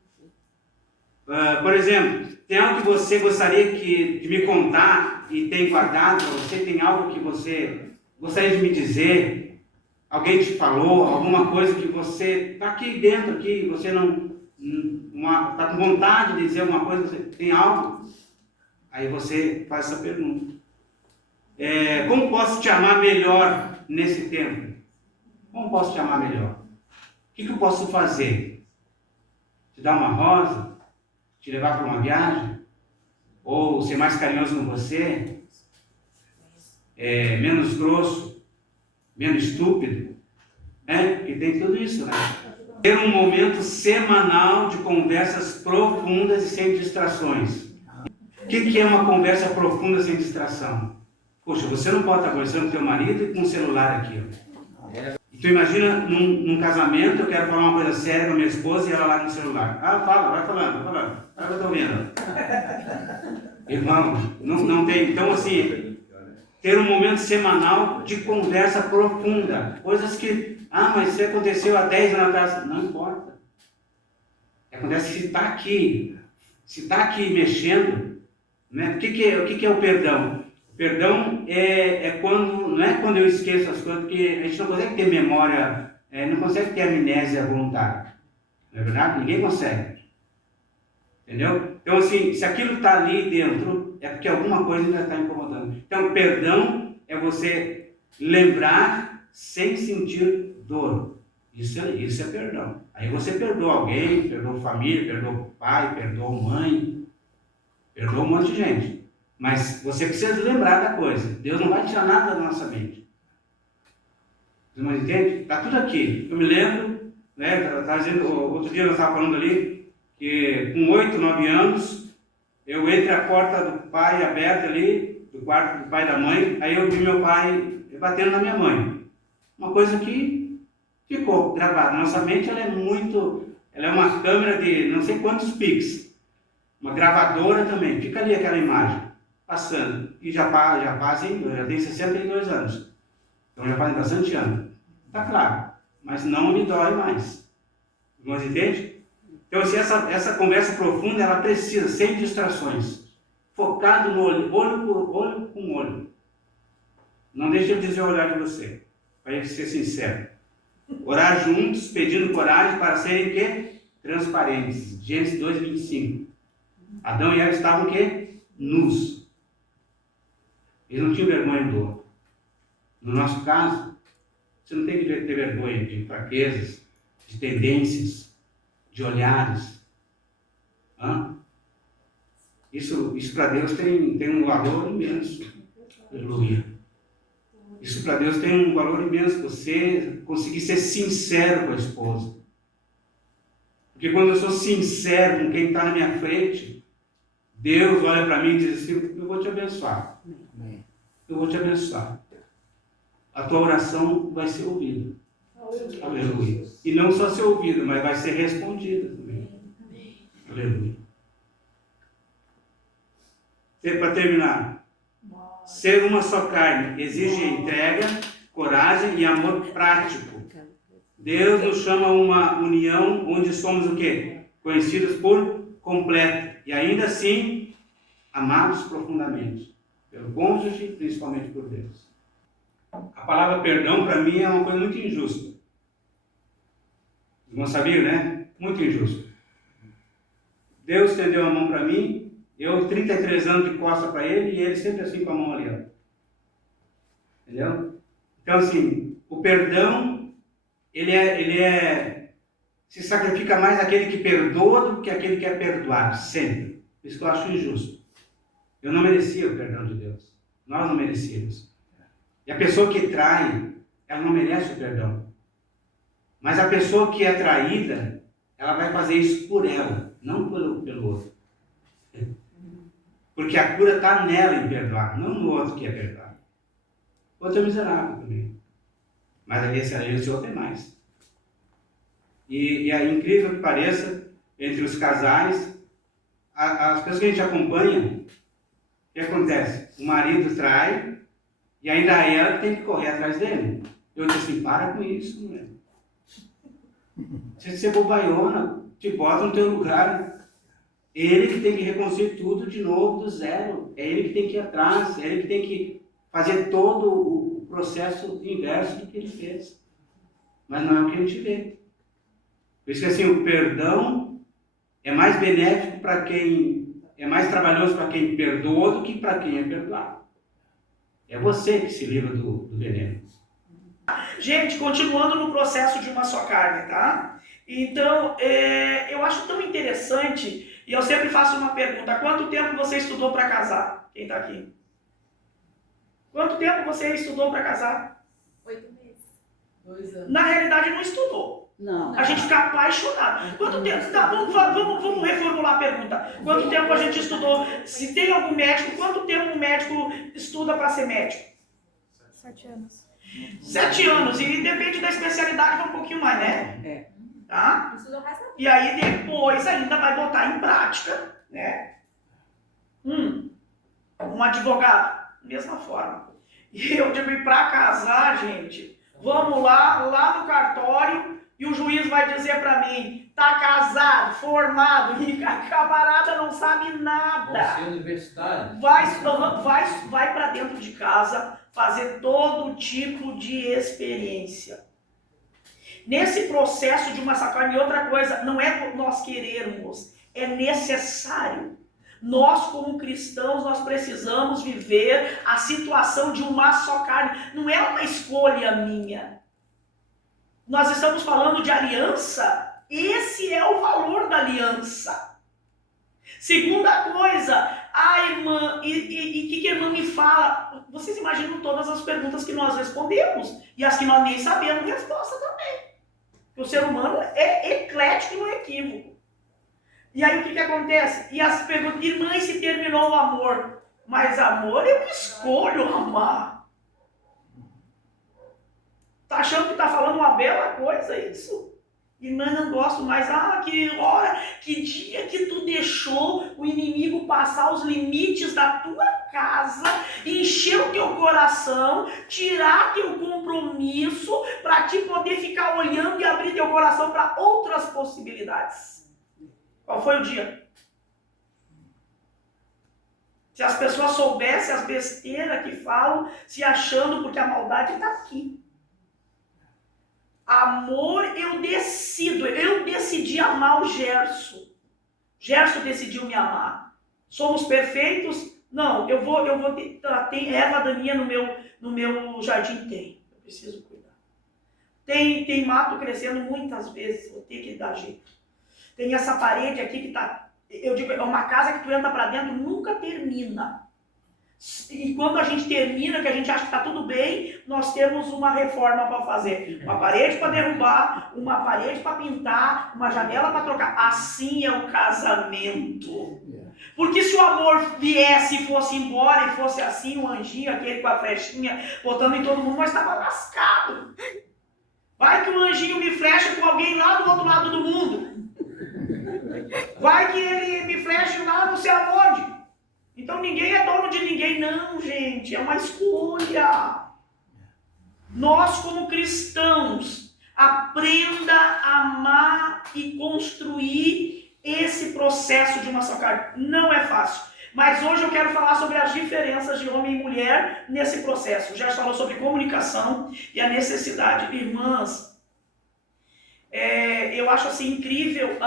Por exemplo, tem algo que você gostaria de me contar e tem guardado para você? Tem algo que você gostaria de me dizer, alguém te falou, alguma coisa que você está aqui dentro, aqui, você não está com vontade de dizer alguma coisa, você tem algo? Aí você faz essa pergunta. Como posso te amar melhor nesse tempo? Como posso te amar melhor? O que eu posso fazer? Te dar uma rosa? Te levar para uma viagem? Ou ser mais carinhoso com você? Menos grosso? Menos estúpido? E tem tudo isso, né? Ter um momento semanal de conversas profundas e sem distrações. O que é uma conversa profunda sem distração? Poxa, você não pode estar conversando com teu marido e com o celular aqui, ó. E tu imagina num casamento, eu quero falar uma coisa séria com a minha esposa e ela lá no celular. Fala, vai falando. Eu estou ouvindo. Irmão, não tem. Então, assim, ter um momento semanal de conversa profunda. Coisas que, mas isso aconteceu há 10 anos atrás. Não importa. Acontece se está aqui. Se está aqui mexendo, né? O que é o perdão? Perdão não é quando eu esqueço as coisas, porque a gente não consegue ter memória, não consegue ter amnésia voluntária. Não é verdade? Ninguém consegue. Entendeu? Então, assim, se aquilo está ali dentro, é porque alguma coisa ainda está incomodando. Então, perdão é você lembrar sem sentir dor. Isso é perdão. Aí você perdoa alguém, perdoa família, perdoa pai, perdoa mãe, perdoa um monte de gente. Mas você precisa lembrar da coisa. Deus não vai tirar nada da nossa mente. Vocês não entendem? Está tudo aqui. Eu me lembro, né? Outro dia nós estávamos falando ali, que com 8, 9 anos, eu entre a porta do pai aberta ali, do quarto do pai e da mãe, aí eu vi meu pai batendo na minha mãe. Uma coisa que ficou gravada. Nossa mente, ela é uma câmera de não sei quantos pixels. Uma gravadora também. Fica ali aquela imagem. Passando, e já tem 62 anos, então já fazem bastante anos, está claro, mas não me dói mais, irmãos, entende? Então, assim, essa conversa profunda, ela precisa, sem distrações, focado no olho com olho, não deixe eu dizer o olhar de você, para ser sincero, orar juntos, pedindo coragem para serem o quê? Transparentes, Gênesis 2:25, Adão e Eva estavam o quê? Nus. Eles não tinham vergonha do outro. No nosso caso, você não tem que ter vergonha de fraquezas, de tendências, de olhares. Isso para Deus tem um valor imenso. Aleluia. Isso para Deus tem um valor imenso. Você conseguir ser sincero com a esposa. Porque quando eu sou sincero com quem está na minha frente, Deus olha para mim e diz assim: eu vou te abençoar. Eu vou te abençoar. A tua oração vai ser ouvida. Aleluia. E não só ser ouvida, mas vai ser respondida também. Aleluia. Para terminar, ser uma só carne exige entrega, coragem e amor prático. Deus nos chama a uma união onde somos o quê? Conhecidos por completo. E ainda assim, amados profundamente. Pelo cônjuge, principalmente por Deus. A palavra perdão, para mim, é uma coisa muito injusta. Não sabiam, né? Muito injusto. Deus estendeu a mão para mim, eu 33 anos de costa para ele, e ele sempre assim com a mão ali. Ó. Entendeu? Então, assim, o perdão, se sacrifica mais aquele que perdoa do que aquele que é perdoado, sempre. Isso que eu acho injusto. Eu não merecia o perdão de Deus. Nós não merecíamos. E a pessoa que trai, ela não merece o perdão. Mas a pessoa que é traída, ela vai fazer isso por ela, não pelo outro. Porque a cura está nela em perdoar, não no outro que é perdoar. O outro é miserável também. Mas esse outro é mais. E é incrível que pareça, entre os casais, as pessoas que a gente acompanha, o que acontece? O marido trai e ainda ela tem que correr atrás dele. Eu disse assim: para com isso, mulher. Você é bobaiona, te bota no teu lugar. Ele que tem que reconstruir tudo de novo do zero. É ele que tem que ir atrás, é ele que tem que fazer todo o processo inverso do que ele fez. Mas não é o que a gente vê. Por isso que assim, o perdão é mais benéfico para quem, é mais trabalhoso para quem perdoa do que para quem é perdoado. É você que se livra do veneno. Gente, continuando no processo de uma só carne, tá? Então, eu acho tão interessante, e eu sempre faço uma pergunta: quanto tempo você estudou para casar? Quem tá aqui? Quanto tempo você estudou para casar? 8 meses. 2 anos. Na realidade, não estudou. Não. A gente fica apaixonado. Quanto tempo? Tá, vamos reformular a pergunta. Quanto tempo a gente estudou? Se tem algum médico, quanto tempo um médico estuda para ser médico? 7 anos. 7 anos. E depende da especialidade, vai um pouquinho mais, né? É. Tá? Estudou mais da E aí depois ainda vai botar em prática, né? Um advogado, mesma forma. E eu digo, e para casar, gente, vamos lá no cartório e o juiz vai dizer para mim, tá casado, formado, e a camarada não sabe nada. Você universitário. Vai para dentro de casa fazer todo tipo de experiência. Nesse processo de massacrar, e outra coisa, não é nós querermos, é necessário. Nós, como cristãos, nós precisamos viver a situação de uma só carne. Não é uma escolha minha. Nós estamos falando de aliança. Esse é o valor da aliança. Segunda coisa, a irmã, e que a irmã me fala? Vocês imaginam todas as perguntas que nós respondemos e as que nós nem sabemos resposta também. O ser humano é eclético no equívoco. E aí o que acontece? E as perguntas, irmã, e se terminou o amor? Mas amor, eu escolho amar. Tá achando que tá falando uma bela coisa isso? Irmã, não gosto mais. Que hora, que dia que tu deixou o inimigo passar os limites da tua casa, encher o teu coração, tirar teu compromisso para te poder ficar olhando e abrir teu coração para outras possibilidades. Qual foi o dia? Se as pessoas soubessem as besteiras que falam, se achando porque a maldade está aqui. Amor, eu decidi amar o Gerson. Gerson decidiu me amar. Somos perfeitos? Não, eu vou tem erva daninha no meu jardim? Tem. Eu preciso cuidar. Tem mato crescendo muitas vezes, vou ter que dar jeito. Tem essa parede aqui que tá, eu digo, é uma casa que tu entra para dentro, nunca termina. E quando a gente termina, que a gente acha que está tudo bem, nós temos uma reforma para fazer. Uma parede para derrubar, uma parede para pintar, uma janela para trocar. Assim é o casamento. Porque se o amor viesse e fosse embora e fosse assim, um anjinho, aquele com a flechinha, botando em todo mundo, nós estava lascado. Vai que um anjinho me flecha com alguém lá do outro lado do mundo. Vai que ele me fleche lá não sei aonde. Então ninguém é dono de ninguém. Não, gente, é uma escolha. Nós, como cristãos, aprenda a amar e construir esse processo de uma só carne. Não é fácil. Mas hoje eu quero falar sobre as diferenças de homem e mulher nesse processo. Já falou sobre comunicação e a necessidade. Irmãs, eu acho assim incrível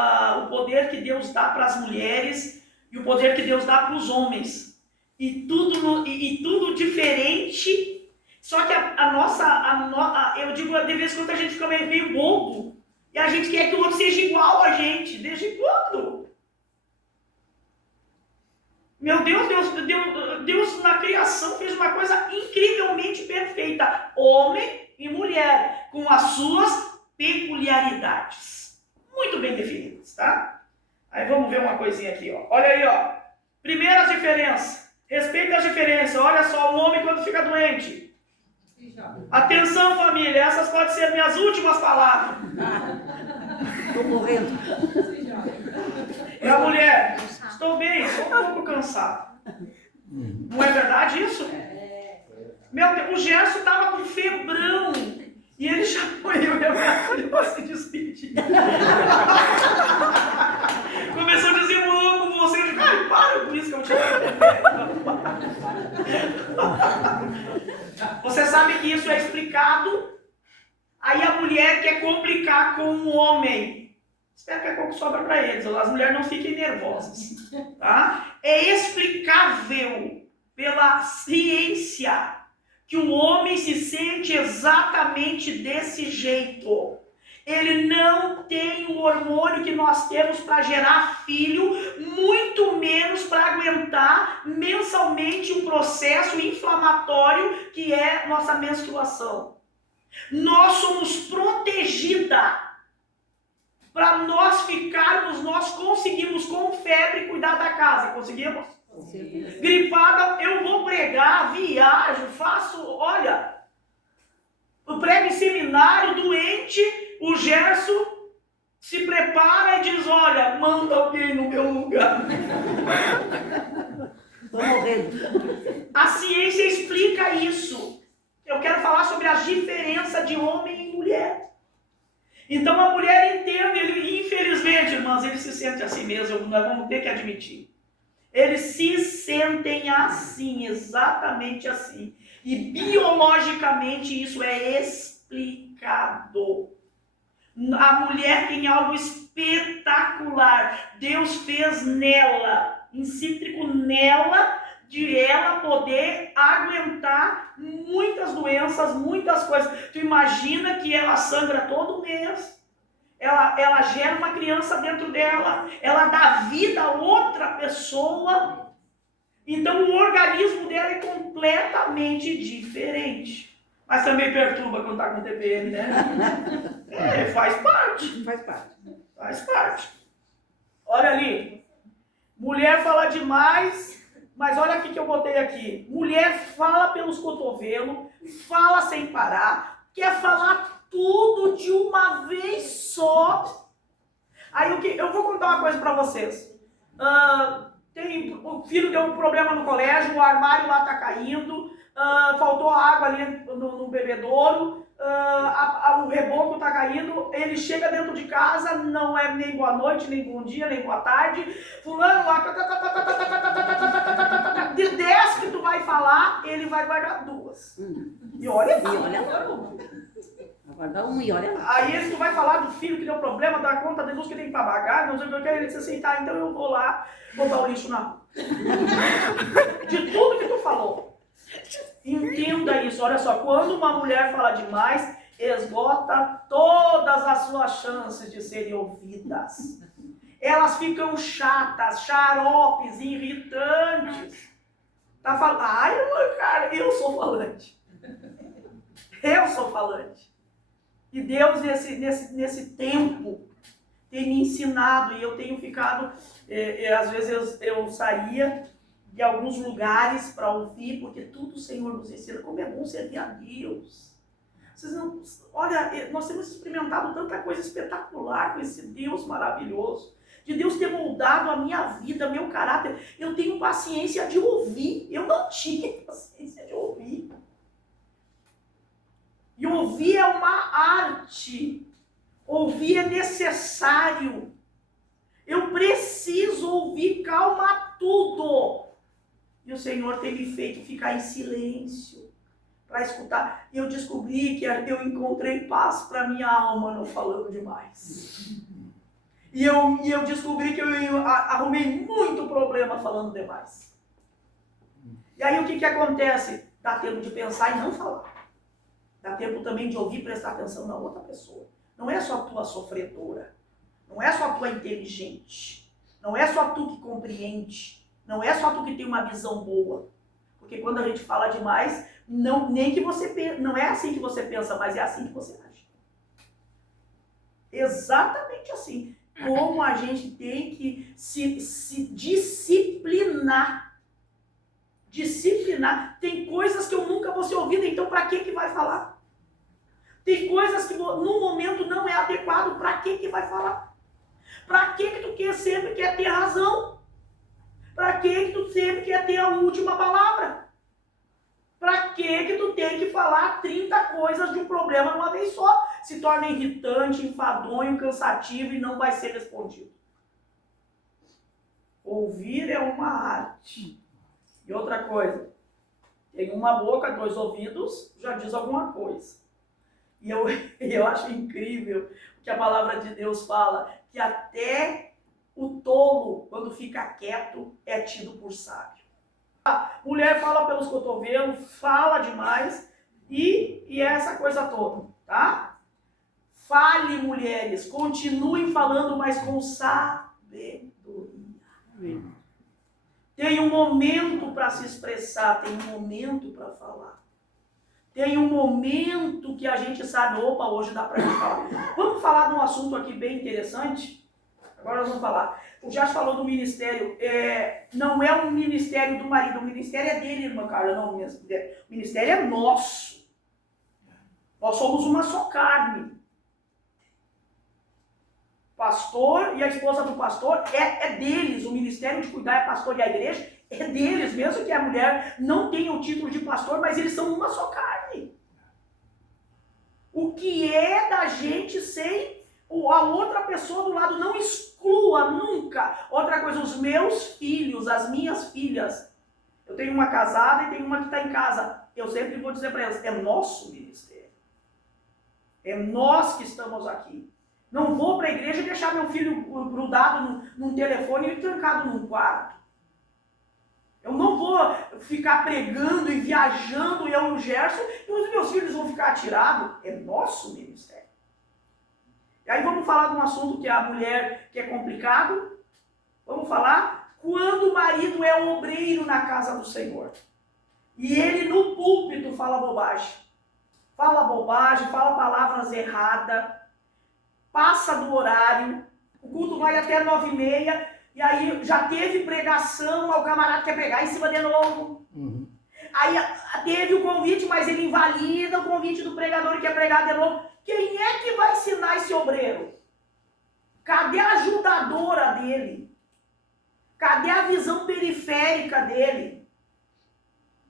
o poder que Deus dá para as mulheres e o poder que Deus dá para os homens. E tudo diferente. Só que eu digo, de vez em quando a gente fica meio bobo. E a gente quer que o outro seja igual a gente. Desde quando? Meu Deus na criação fez uma coisa incrivelmente perfeita. Homem e mulher, com as suas peculiaridades. Muito bem definidas, tá? Aí vamos ver uma coisinha aqui, ó. Olha aí, ó. Primeiras diferenças. Respeita as diferenças. Olha só, o homem quando fica doente. Atenção, família. Essas podem ser minhas últimas palavras. Estou morrendo. É a mulher. Estou bem, estou um pouco cansado. Não é verdade isso? Meu Deus, o Gerson estava com febrão. E ele chamou eu e a minha filha para se despedir. Começou a dizer, eu amo você. Eu digo, para com isso que eu te amo. Você sabe que isso é explicado? Aí a mulher quer complicar com o homem. Espero que é pouco sobra para eles. As mulheres não fiquem nervosas. Tá? É explicável pela ciência que o homem se sente exatamente desse jeito. Ele não tem o hormônio que nós temos para gerar filho, muito menos para aguentar mensalmente um processo inflamatório que é nossa menstruação. Nós somos protegida. Para nós ficarmos, nós conseguimos com febre cuidar da casa. Conseguimos? Gripada, eu vou pregar, viajo, faço, olha, eu prego em seminário, doente, o Gerson se prepara e diz, olha, manda alguém no meu lugar. Estou morrendo. A ciência explica isso. Eu quero falar sobre a diferença de homem e mulher. Então a mulher entende, ele, infelizmente, irmãs, ele se sente assim mesmo, nós vamos ter que admitir. Eles se sentem assim, exatamente assim. E biologicamente isso é explicado. A mulher tem algo espetacular. Deus fez nela, incítrico nela, de ela poder aguentar muitas doenças, muitas coisas. Tu imagina que ela sangra todo mês. Ela gera uma criança dentro dela, ela dá vida a outra pessoa. Então o organismo dela é completamente diferente. Mas também perturba quando está com TPM, né? Faz parte. Faz parte. Faz parte. Olha ali. Mulher fala demais, mas olha aqui que eu botei aqui. Mulher fala pelos cotovelos, fala sem parar, quer falar tudo de uma vez só. Aí eu vou contar uma coisa para vocês. O filho deu um problema no colégio, o armário lá tá caindo, faltou água ali no bebedouro, o reboco tá caindo, ele chega dentro de casa, não é nem boa noite, nem bom dia, nem boa tarde, fulano lá, de 10 que tu vai falar, ele vai guardar 2. E olha lá. Guarda um e olha lá. Aí tu vai falar do filho que deu problema, da conta de luz que tem que pagar, não sei o que, ele disse assim, tá, então eu vou lá botar o lixo na rua. De tudo que tu falou. Entenda isso, olha só, quando uma mulher fala demais, esgota todas as suas chances de serem ouvidas. Elas ficam chatas, xaropes, irritantes. Tá falando, ai, cara, eu sou falante. Eu sou falante. E Deus, nesse tempo, tem me ensinado, e eu tenho ficado, às vezes eu saía de alguns lugares para ouvir, porque tudo o Senhor nos ensina, como é bom servir a Deus. Vocês não, olha, nós temos experimentado tanta coisa espetacular com esse Deus maravilhoso, de Deus ter moldado a minha vida, meu caráter. Eu tenho paciência de ouvir, eu não tinha paciência de ouvir. E ouvir é uma arte. Ouvir é necessário. Eu preciso ouvir, calma tudo. E o Senhor tem me feito ficar em silêncio para escutar. E eu descobri que eu encontrei paz para minha alma não falando demais. E eu descobri que eu arrumei muito problema falando demais. E aí o que acontece? Dá tempo de pensar e não falar. Dá tempo também de ouvir e prestar atenção na outra pessoa. Não é só tua sofredora. Não é só tua inteligente. Não é só tu que compreende. Não é só tu que tem uma visão boa. Porque quando a gente fala demais, não é assim que você pensa, mas é assim que você age. Exatamente assim. Como a gente tem que se disciplinar. Disciplinar. Tem coisas que eu nunca vou ser ouvida, então para que vai falar? Tem coisas que no momento não é adequado, para que vai falar? Para que tu sempre quer ter razão? Para que tu sempre quer ter a última palavra? Para que tu tem que falar 30 coisas de um problema de uma vez só? Se torna irritante, enfadonho, cansativo e não vai ser respondido. Ouvir é uma arte. E outra coisa, Tem uma boca, 2 ouvidos, já diz alguma coisa. E eu acho incrível o que a palavra de Deus fala, que até o tolo, quando fica quieto, é tido por sábio. A mulher fala pelos cotovelos, fala demais, e é essa coisa toda, tá? Fale, mulheres, continuem falando, mas com sabedoria. Tem um momento para se expressar, tem um momento para falar. Tem um momento que a gente sabe, opa, hoje dá para gente falar. Vamos falar de um assunto aqui bem interessante? Agora nós vamos falar. O Jás falou do ministério. Não é um ministério do marido, o ministério é dele, irmã Carla. Não, o ministério é nosso. Nós somos uma só carne. Pastor e a esposa do pastor é deles. O ministério de cuidar é pastor e a igreja é deles. Mesmo que a mulher não tenha o título de pastor, mas eles são uma só carne. O que é da gente sem a outra pessoa do lado? Não exclua nunca. Outra coisa, os meus filhos, as minhas filhas. Eu tenho uma casada e tenho uma que está em casa. Eu sempre vou dizer para elas, é nosso ministério. É nós que estamos aqui. Não vou para a igreja e deixar meu filho grudado num telefone e trancado num quarto. Eu não vou ficar pregando e viajando, eu e o Gerson, e os meus filhos vão ficar atirados. É nosso ministério. E aí vamos falar de um assunto que é a mulher, que é complicado. Vamos falar quando o marido é obreiro na casa do Senhor. E ele no púlpito fala bobagem. Fala bobagem, fala palavras erradas. Passa do horário, o culto vai até 9h30, e aí já teve pregação, o camarada quer pregar em cima de novo. Uhum. Aí teve o convite, mas ele invalida o convite do pregador e quer pregar de novo. Quem é que vai ensinar esse obreiro? Cadê a ajudadora dele? Cadê a visão periférica dele?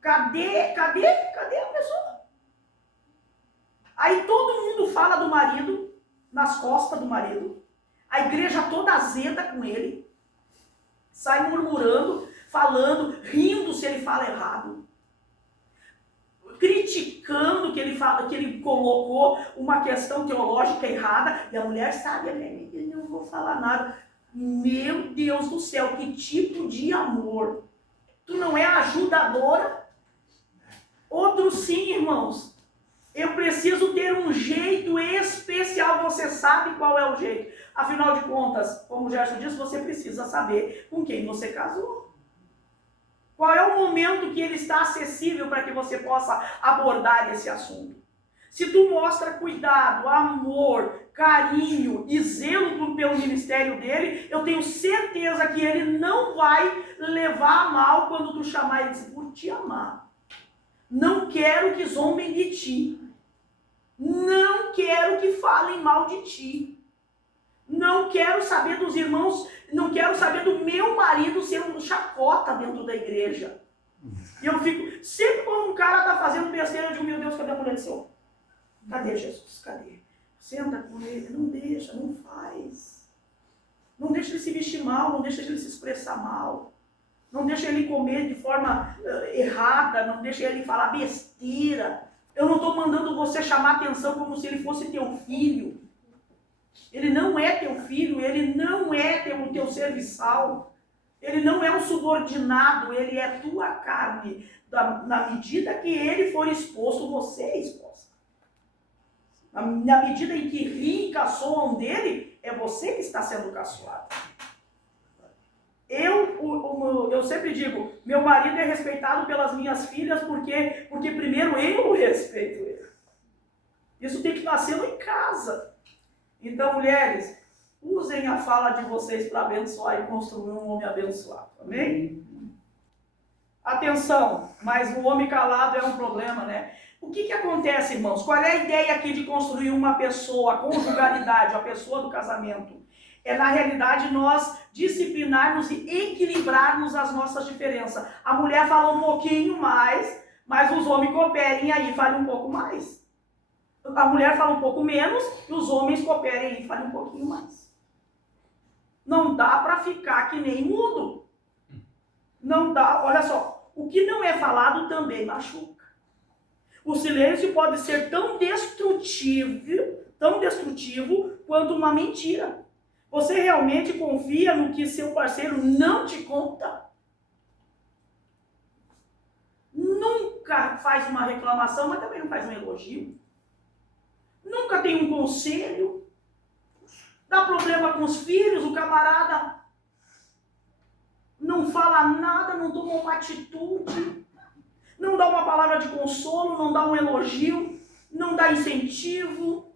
Cadê a pessoa? Aí todo mundo fala do marido, nas costas do marido, a igreja toda azeda com ele, sai murmurando, falando, rindo se ele fala errado, criticando que ele colocou uma questão teológica errada, e a mulher sabe, eu não vou falar nada. Meu Deus do céu, que tipo de amor! Tu não é ajudadora? Outro sim, irmãos. Eu preciso ter um jeito especial. Você sabe qual é o jeito. Afinal de contas, como o Gerson disse, você precisa saber com quem você casou. Qual é o momento que ele está acessível para que você possa abordar esse assunto. Se tu mostra cuidado, amor, carinho e zelo pelo ministério dele, eu tenho certeza que ele não vai levar a mal quando tu chamar ele por te amar. Não quero que zombem de ti. Não quero que falem mal de ti. Não quero saber dos irmãos, não quero saber do meu marido ser um chacota dentro da igreja. E eu fico, sempre quando um cara está fazendo besteira, eu digo, meu Deus, cadê a mulher do Senhor? Cadê Jesus? Cadê? Senta com ele, não deixa, não faz. Não deixa ele se vestir mal, não deixa ele se expressar mal. Não deixa ele comer de forma errada, não deixa ele falar besteira. Eu não estou mandando você chamar atenção como se ele fosse teu filho. Ele não é teu filho, ele não é teu serviçal. Ele não é um subordinado, ele é tua carne. Na medida que ele for exposto, você é exposta. Na medida em que riem e caçoam dele, é você que está sendo caçoado. Eu sempre digo, meu marido é respeitado pelas minhas filhas porque primeiro eu respeito ele. Isso tem que nascer em casa. Então, mulheres, usem a fala de vocês para abençoar e construir um homem abençoado. Amém? Atenção, mas o homem calado é um problema, né? O que acontece, irmãos? Qual é a ideia aqui de construir uma pessoa, a conjugalidade, a pessoa do casamento? É, na realidade, nós disciplinarmos e equilibrarmos as nossas diferenças. A mulher fala um pouquinho mais, mas os homens cooperem aí e falem um pouco mais. A mulher fala um pouco menos e os homens cooperem aí e falem um pouquinho mais. Não dá para ficar que nem mudo. Não dá, olha só. O que não é falado também machuca. O silêncio pode ser tão destrutivo quanto uma mentira. Você realmente confia no que seu parceiro não te conta? Nunca faz uma reclamação, mas também não faz um elogio. Nunca tem um conselho. Dá problema com os filhos, o camarada não fala nada, não toma uma atitude, não dá uma palavra de consolo, não dá um elogio, não dá incentivo.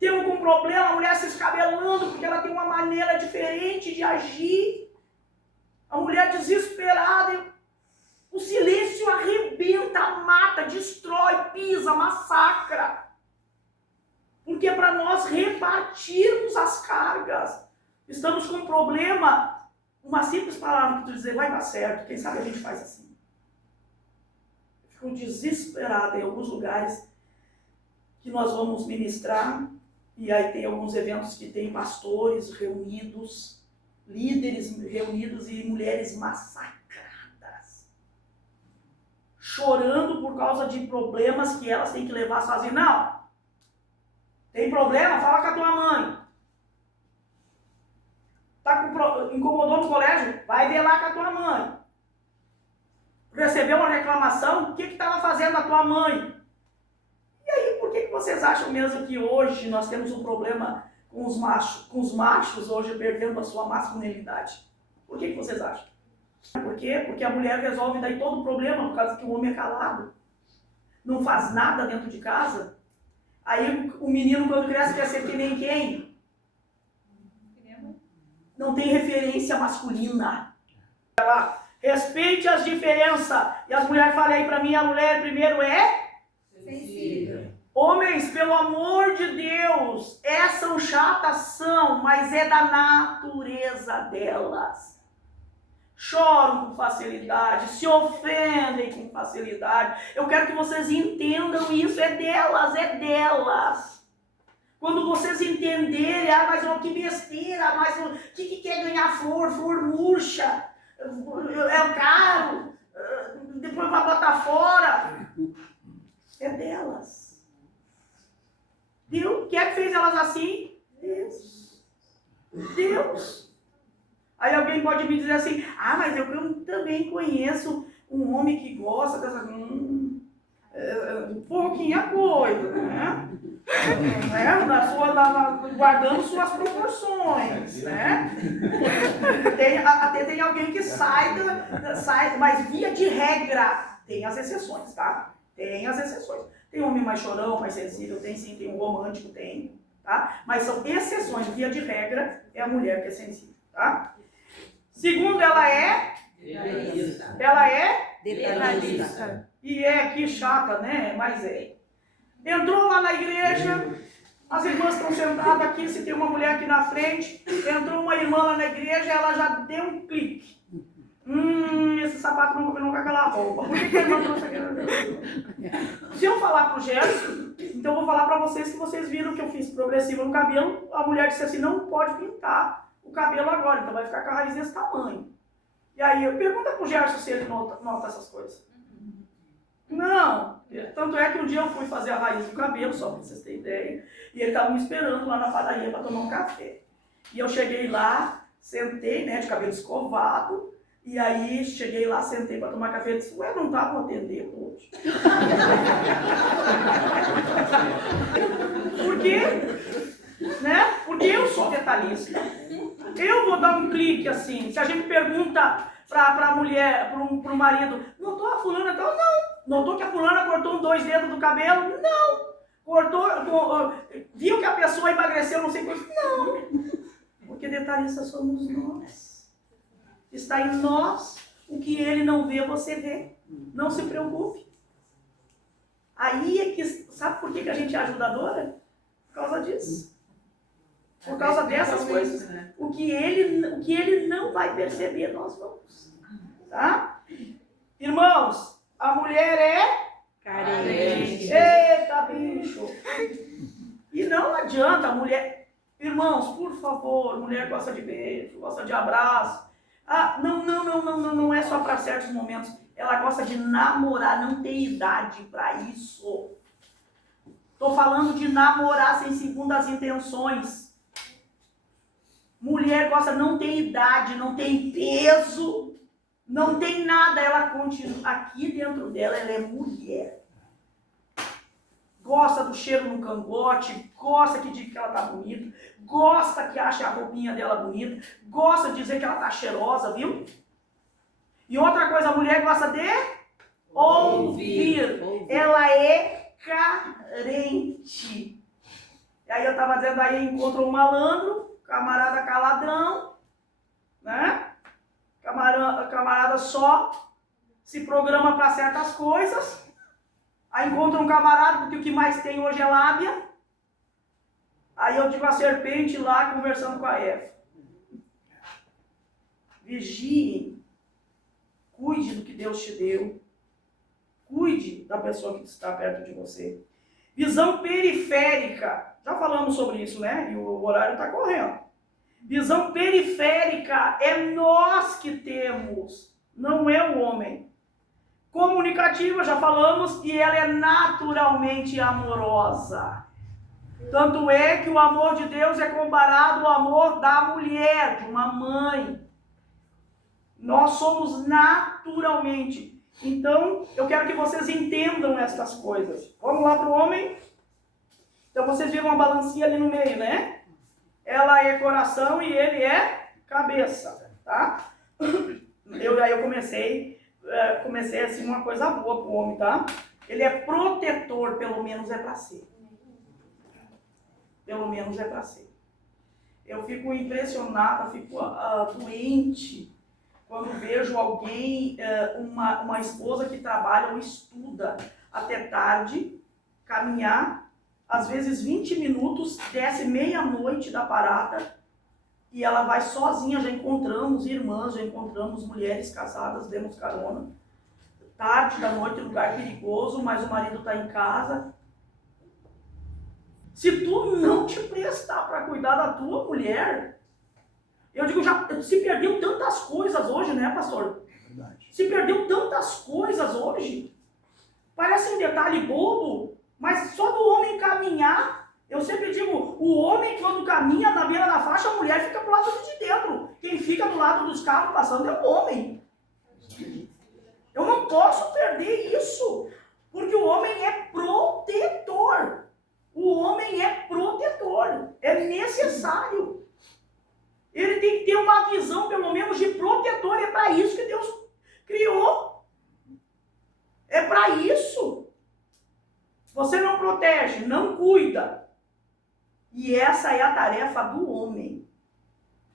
Tem algum problema, a mulher se escabelando porque ela tem uma maneira diferente de agir. A mulher desesperada, o silêncio arrebenta, mata, destrói, pisa, massacra. Porque é para nós repartirmos as cargas. Estamos com um problema, uma simples palavra que tu dizer, vai dar certo, quem sabe a gente faz assim. Fico desesperada em alguns lugares que nós vamos ministrar, e aí tem alguns eventos que tem pastores reunidos, líderes reunidos e mulheres massacradas, chorando por causa de problemas que elas têm que levar sozinhas. Não! Tem problema? Fala com a tua mãe. Incomodou no colégio? Vai ver lá com a tua mãe. Recebeu uma reclamação? O que estava fazendo a tua mãe? E aí, por que vocês acham mesmo que hoje nós temos um problema com os machos hoje perdendo a sua masculinidade? Por que vocês acham? Por quê? Porque a mulher resolve daí todo o problema por causa que o homem é calado. Não faz nada dentro de casa. Aí o menino, quando cresce, quer ser que nem quem? Não tem referência masculina. Respeite as diferenças. E as mulheres falam aí pra mim, a mulher primeiro é? Sensível. Homens, pelo amor de Deus, são chatas, são, mas é da natureza delas. Choram com facilidade, se ofendem com facilidade. Eu quero que vocês entendam isso, é delas, é delas. Quando vocês entenderem, mas que besteira, mas o que quer ganhar flor murcha, é caro, depois vai botar fora. É delas. Deus, quem é que fez elas assim? Deus. Aí alguém pode me dizer assim, mas eu também conheço um homem que gosta dessa... pouquinha coisa, né? Guardando suas proporções, né? Até tem alguém que sai, mas via de regra, tem as exceções, tá? Tem as exceções. Tem homem mais chorão, mais sensível, tem sim, tem um romântico, tem, tá? Mas são exceções, via de regra, é a mulher que é sensível, tá? Segundo, ela é Detalhista. E que chata, né? Mas é. Entrou lá na igreja, as irmãs estão sentadas aqui, se tem uma mulher aqui na frente, entrou uma irmã lá na igreja, ela já deu um clique. Esse sapato não combinou com aquela roupa. Por que a irmã trouxe aquela? Se eu falar pro Gerson, então eu vou falar pra vocês que vocês viram que eu fiz progressiva no cabelo, a mulher disse assim, não pode pintar o cabelo agora, então vai ficar com a raiz desse tamanho. E aí, pergunta pro Gerson se ele nota essas coisas. Não. Tanto é que um dia eu fui fazer a raiz do cabelo, só pra vocês terem ideia, e ele estava me esperando lá na padaria para tomar um café. E eu cheguei lá, sentei, né, de cabelo escovado, e aí cheguei lá, sentei para tomar café e disse, não estavam atendendo hoje. Por quê? Né? Porque eu sou detalhista. Eu vou dar um clique assim. Se a gente pergunta pra mulher, pro marido, notou a fulana tal? Não. Notou que a fulana cortou 2 dedos do cabelo? Não. Viu que a pessoa emagreceu, não sei por quê? Não. Porque detalhistas somos nós. Está em nós. O que ele não vê, você vê. Não se preocupe. Aí é que... Sabe por que a gente é ajudadora? Por causa disso. Por causa dessas coisas. O que ele não vai perceber, nós vamos. Tá? Irmãos, a mulher é... Carente. Eita, bicho! E não adianta a mulher... Irmãos, por favor, mulher gosta de beijo, gosta de abraço. Não é só para certos momentos. ela gosta de namorar, não tem idade para isso. Estou falando de namorar sem segundas intenções. Mulher gosta, não tem idade, não tem peso, não tem nada, ela continua, aqui dentro dela, ela é mulher. Gosta do cheiro no cangote, gosta que diga que ela tá bonita, gosta que acha a roupinha dela bonita, gosta de dizer que ela tá cheirosa, viu? E outra coisa, a mulher gosta de ouvir. Ela é carente. E aí eu tava dizendo, aí encontrou um malandro, camarada caladrão, né? Camarada só se programa para certas coisas. Aí encontra um camarada, porque o que mais tem hoje é lábia. Aí eu digo a serpente lá conversando com a Eva. Vigiem. Cuide do que Deus te deu. Cuide da pessoa que está perto de você. Visão periférica. Já falamos sobre isso, né? E o horário está correndo. Visão periférica é nós que temos, não é o homem. Comunicativa, já falamos, e ela é naturalmente amorosa. Tanto é que o amor de Deus é comparado ao amor da mulher, de uma mãe. Nós somos naturalmente. Então, eu quero que vocês entendam estas coisas. Vamos lá para o homem? Então, vocês viram uma balancinha ali no meio, né? Ela é coração e ele é cabeça, tá? Eu comecei assim uma coisa boa pro homem, tá? Ele é protetor, pelo menos é para ser. Pelo menos é para ser. Eu fico impressionada, fico doente quando vejo alguém, uma esposa que trabalha ou estuda até tarde, caminhar, às vezes 20 minutos, desce meia-noite da parada e ela vai sozinha. Já encontramos irmãs, já encontramos mulheres casadas, demos carona. Tarde da noite, lugar perigoso, mas o marido está em casa. Se tu não te prestar para cuidar da tua mulher, eu digo, se perdeu tantas coisas hoje, né, pastor? Verdade. Se perdeu tantas coisas hoje. Parece um detalhe bobo, mas só do homem caminhar, eu sempre digo, o homem quando caminha na beira da faixa, a mulher fica pro lado de dentro. Quem fica do lado dos carros passando é o homem. Eu não posso perder isso, porque o homem é protetor. O homem é protetor, é necessário. Ele tem que ter uma visão, pelo menos, de protetor. É para isso que Deus criou. É para isso. Você não protege, não cuida. E essa é a tarefa do homem.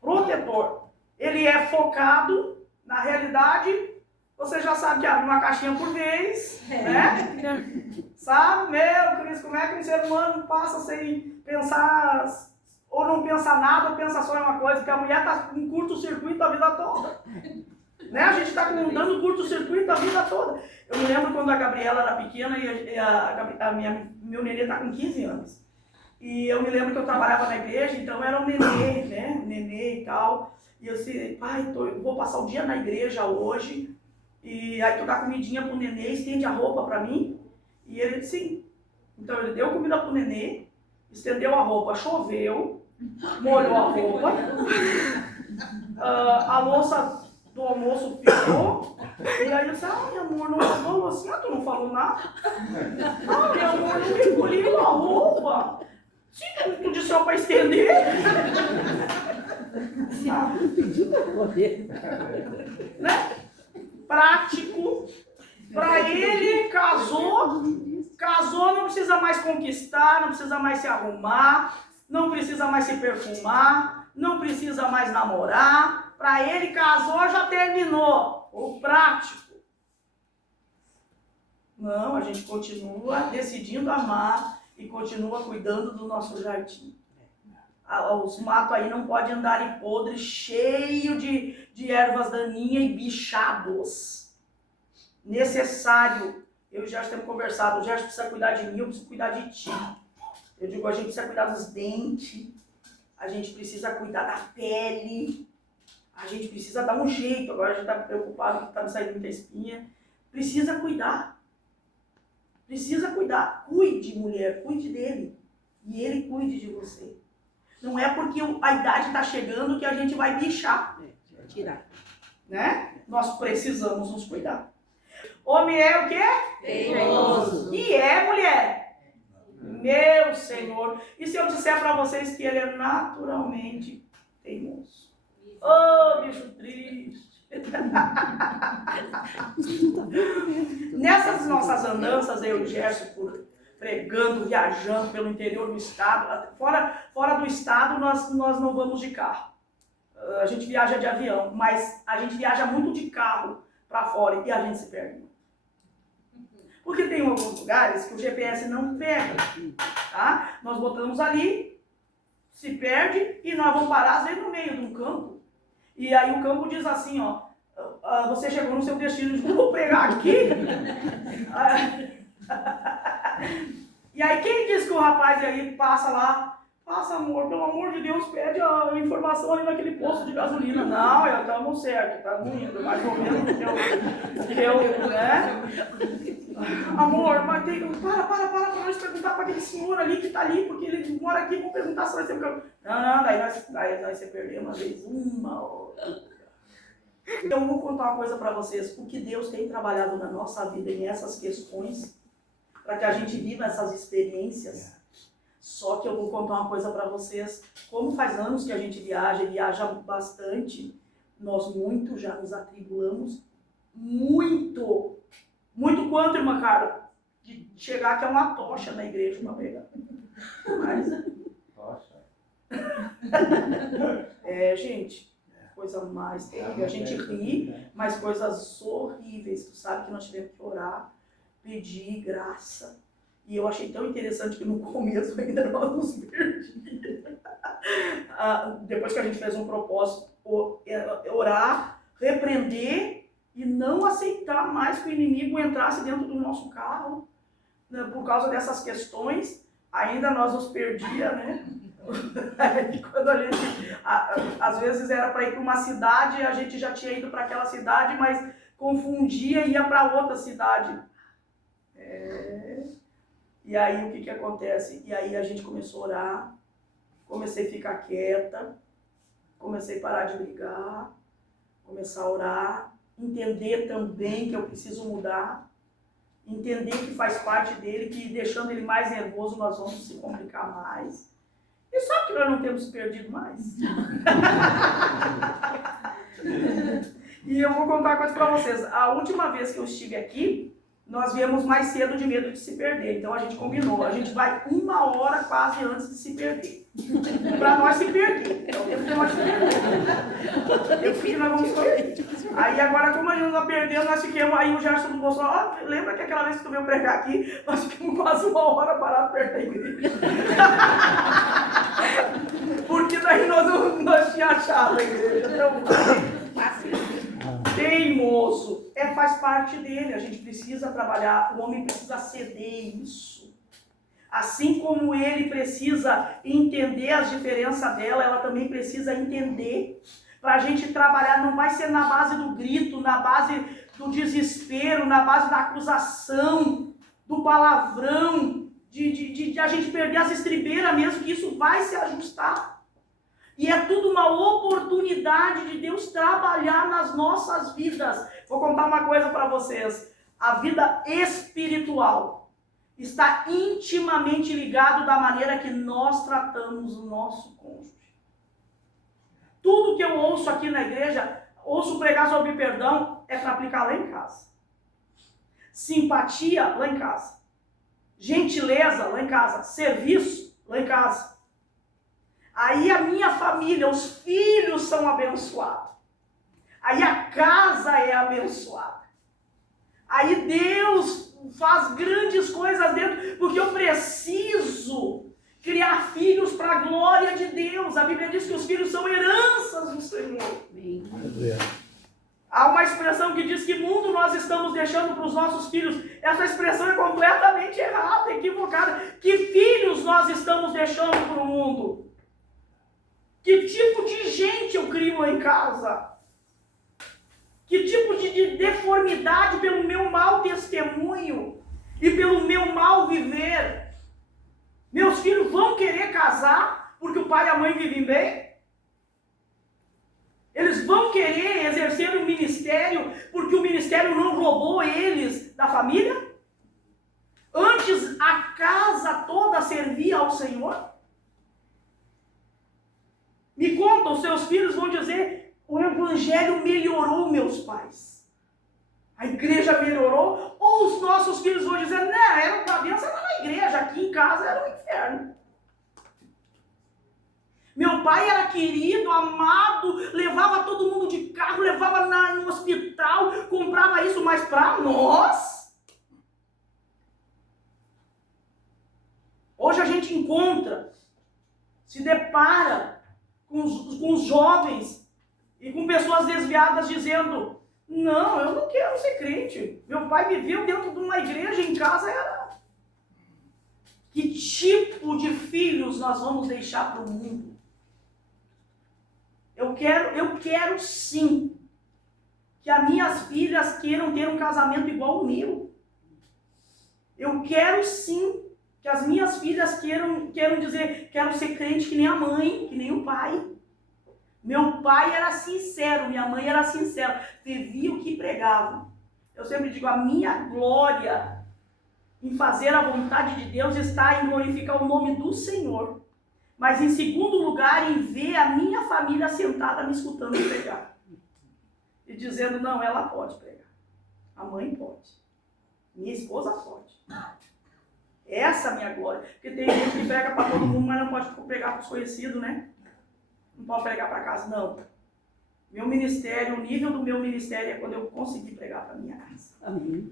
Protetor. Ele é focado na realidade. Você já sabe que abre uma caixinha por vez, né? Sabe, meu Cristo, como é que um ser humano passa sem pensar, ou não pensa nada, ou pensa só em uma coisa, que a mulher está em curto-circuito a vida toda. Né? A gente está dando curto-circuito a vida toda. Eu me lembro quando a Gabriela era pequena e meu nenê está com 15 anos. E eu me lembro que eu trabalhava na igreja, então era um nenê, né? Nenê e tal. E eu disse, pai, vou passar o dia na igreja hoje. E aí tu dá comidinha pro nenê, estende a roupa pra mim. E ele disse sim. Então ele deu comida pro nenê, estendeu a roupa, choveu, molhou a roupa. A louça do almoço ficou. E aí eu disse, meu amor, não lavou assim, tu não falou nada. Meu amor, não recolheu a roupa. Sim, tu disse só pra estender. Né? Prático. Para ele, casou, não precisa mais conquistar, não precisa mais se arrumar, não precisa mais se perfumar, não precisa mais namorar. Para ele, casou, já terminou. O prático. Não, a gente continua decidindo amar e continua cuidando do nosso jardim. Os matos aí não podem andar em podre, cheio de ervas daninhas e bichados. Necessário. Eu e o Gerson temos conversado. O Gerson precisa cuidar de mim, eu preciso cuidar de ti. Eu digo, a gente precisa cuidar dos dentes, a gente precisa cuidar da pele, a gente precisa dar um jeito. Agora a gente está preocupado que está me saindo muita espinha. Precisa cuidar. Precisa cuidar. Cuide, mulher, cuide dele. E ele cuide de você. Não é porque a idade está chegando que a gente vai bichar. Tirar. Né? Nós precisamos nos cuidar. Homem é o quê? Teimoso. E é mulher. Meu Senhor. E se eu disser para vocês que ele é naturalmente teimoso? Oh, bicho triste. Nessas nossas andanças, eu e o Gerson, pregando, viajando pelo interior do estado, fora do estado nós não vamos de carro. A gente viaja de avião, mas a gente viaja muito de carro para fora e a gente se perde. Porque tem alguns lugares que o GPS não pega, tá? Nós botamos ali, se perde e nós vamos parar às vezes no meio de um campo. E aí o campo diz assim, ó, você chegou no seu destino, vou pregar aqui. E aí quem diz que o rapaz aí passa lá, passa amor, pelo amor de Deus, pede a informação ali naquele posto de gasolina. Não, estamos certo, estamos indo, mais ou menos que eu, né? Amor, mas tem, para nós perguntar para aquele senhor ali que está ali, porque ele mora aqui, vamos perguntar se vai ser... Não, daí você perdeu uma vez, uma hora. Então eu vou contar uma coisa para vocês, o que Deus tem trabalhado na nossa vida nessas questões, para que a gente viva essas experiências. Só que eu vou contar uma coisa para vocês, como faz anos que a gente viaja bastante, nós muito já nos atribulamos, muito quanto, irmã Carla? De chegar que é uma tocha na igreja para pegar. Mas... gente, coisa mais terrível. A gente ri, mas coisas horríveis. Tu sabe que nós tivemos que orar, pedir graça. E eu achei tão interessante que no começo ainda nós nos perdíamos. Depois que a gente fez um propósito, orar, repreender e não aceitar mais que o inimigo entrasse dentro do nosso carro, né, por causa dessas questões, ainda nós nos perdíamos, né? Quando a gente, às vezes era para ir para uma cidade, a gente já tinha ido para aquela cidade, mas confundia e ia para outra cidade. E aí o que acontece? E aí a gente começou a orar, comecei a ficar quieta, comecei a parar de brigar, começar a orar, entender também que eu preciso mudar, entender que faz parte dele, que deixando ele mais nervoso nós vamos se complicar mais. E sabe que nós não temos perdido mais? E eu vou contar uma coisa para vocês. A última vez que eu estive aqui, nós viemos mais cedo de medo de se perder. Então a gente combinou. A gente vai 1 hora quase antes de se perder. Para nós se perder. Então o tempo que nós se perder. Eu fiz, nós vamos correr. Aí agora, como a gente não perdeu, nós ficamos. Aí o Gerson não gostou. Lembra que aquela vez que tu veio pregar aqui, nós ficamos quase 1 hora parados perto da igreja. Porque daí nós tínhamos achado a igreja. Então, teimoso, faz parte dele, a gente precisa trabalhar, o homem precisa ceder isso. Assim como ele precisa entender as diferenças dela, ela também precisa entender. Para a gente trabalhar, não vai ser na base do grito, na base do desespero, na base da acusação, do palavrão, de a gente perder as estribeiras mesmo, que isso vai se ajustar. E é tudo uma oportunidade de Deus trabalhar nas nossas vidas. Vou contar uma coisa para vocês. A vida espiritual está intimamente ligada da maneira que nós tratamos o nosso cônjuge. Tudo que eu ouço aqui na igreja, ouço pregar sobre perdão, é para aplicar lá em casa. Simpatia, lá em casa. Gentileza, lá em casa. Serviço, lá em casa. Aí a minha família, os filhos são abençoados. Aí a casa é abençoada. Aí Deus faz grandes coisas dentro, porque eu preciso criar filhos para a glória de Deus. A Bíblia diz que os filhos são heranças do Senhor. Há uma expressão que diz que mundo nós estamos deixando para os nossos filhos. Essa expressão é completamente errada, equivocada. Que filhos nós estamos deixando para o mundo? Que tipo de gente eu crio lá em casa? Que tipo de deformidade pelo meu mau testemunho e pelo meu mau viver? Meus filhos vão querer casar porque o pai e a mãe vivem bem? Eles vão querer exercer o ministério porque o ministério não roubou eles da família? Antes a casa toda servia ao Senhor? Me conta, os seus filhos vão dizer: o evangelho melhorou meus pais. A igreja melhorou? Ou os nossos filhos vão dizer: não, era uma bênção na igreja, aqui em casa era um inferno. Meu pai era querido, amado, levava todo mundo de carro, levava no hospital, comprava isso, mas para nós? Hoje a gente encontra, se depara com os jovens e com pessoas desviadas dizendo: não, eu não quero ser crente. Meu pai viveu dentro de uma igreja, em casa era... Que tipo de filhos nós vamos deixar para o mundo? Eu quero sim que as minhas filhas queiram ter um casamento igual ao meu. Eu quero sim que as minhas filhas queiram dizer: quero ser crente que nem a mãe, que nem o pai. Meu pai era sincero, minha mãe era sincera, vivia o que pregavam. Eu sempre digo: a minha glória em fazer a vontade de Deus está em glorificar o nome do Senhor. Mas em segundo lugar, em ver a minha família sentada me escutando pregar. E dizendo: não, ela pode pregar. A mãe pode. Minha esposa pode. Essa é a minha glória. Porque tem gente que prega para todo mundo, mas não pode pregar para os conhecidos, né? Não pode pregar para casa, não. Meu ministério, o nível do meu ministério é quando eu conseguir pregar para minha casa. Amém.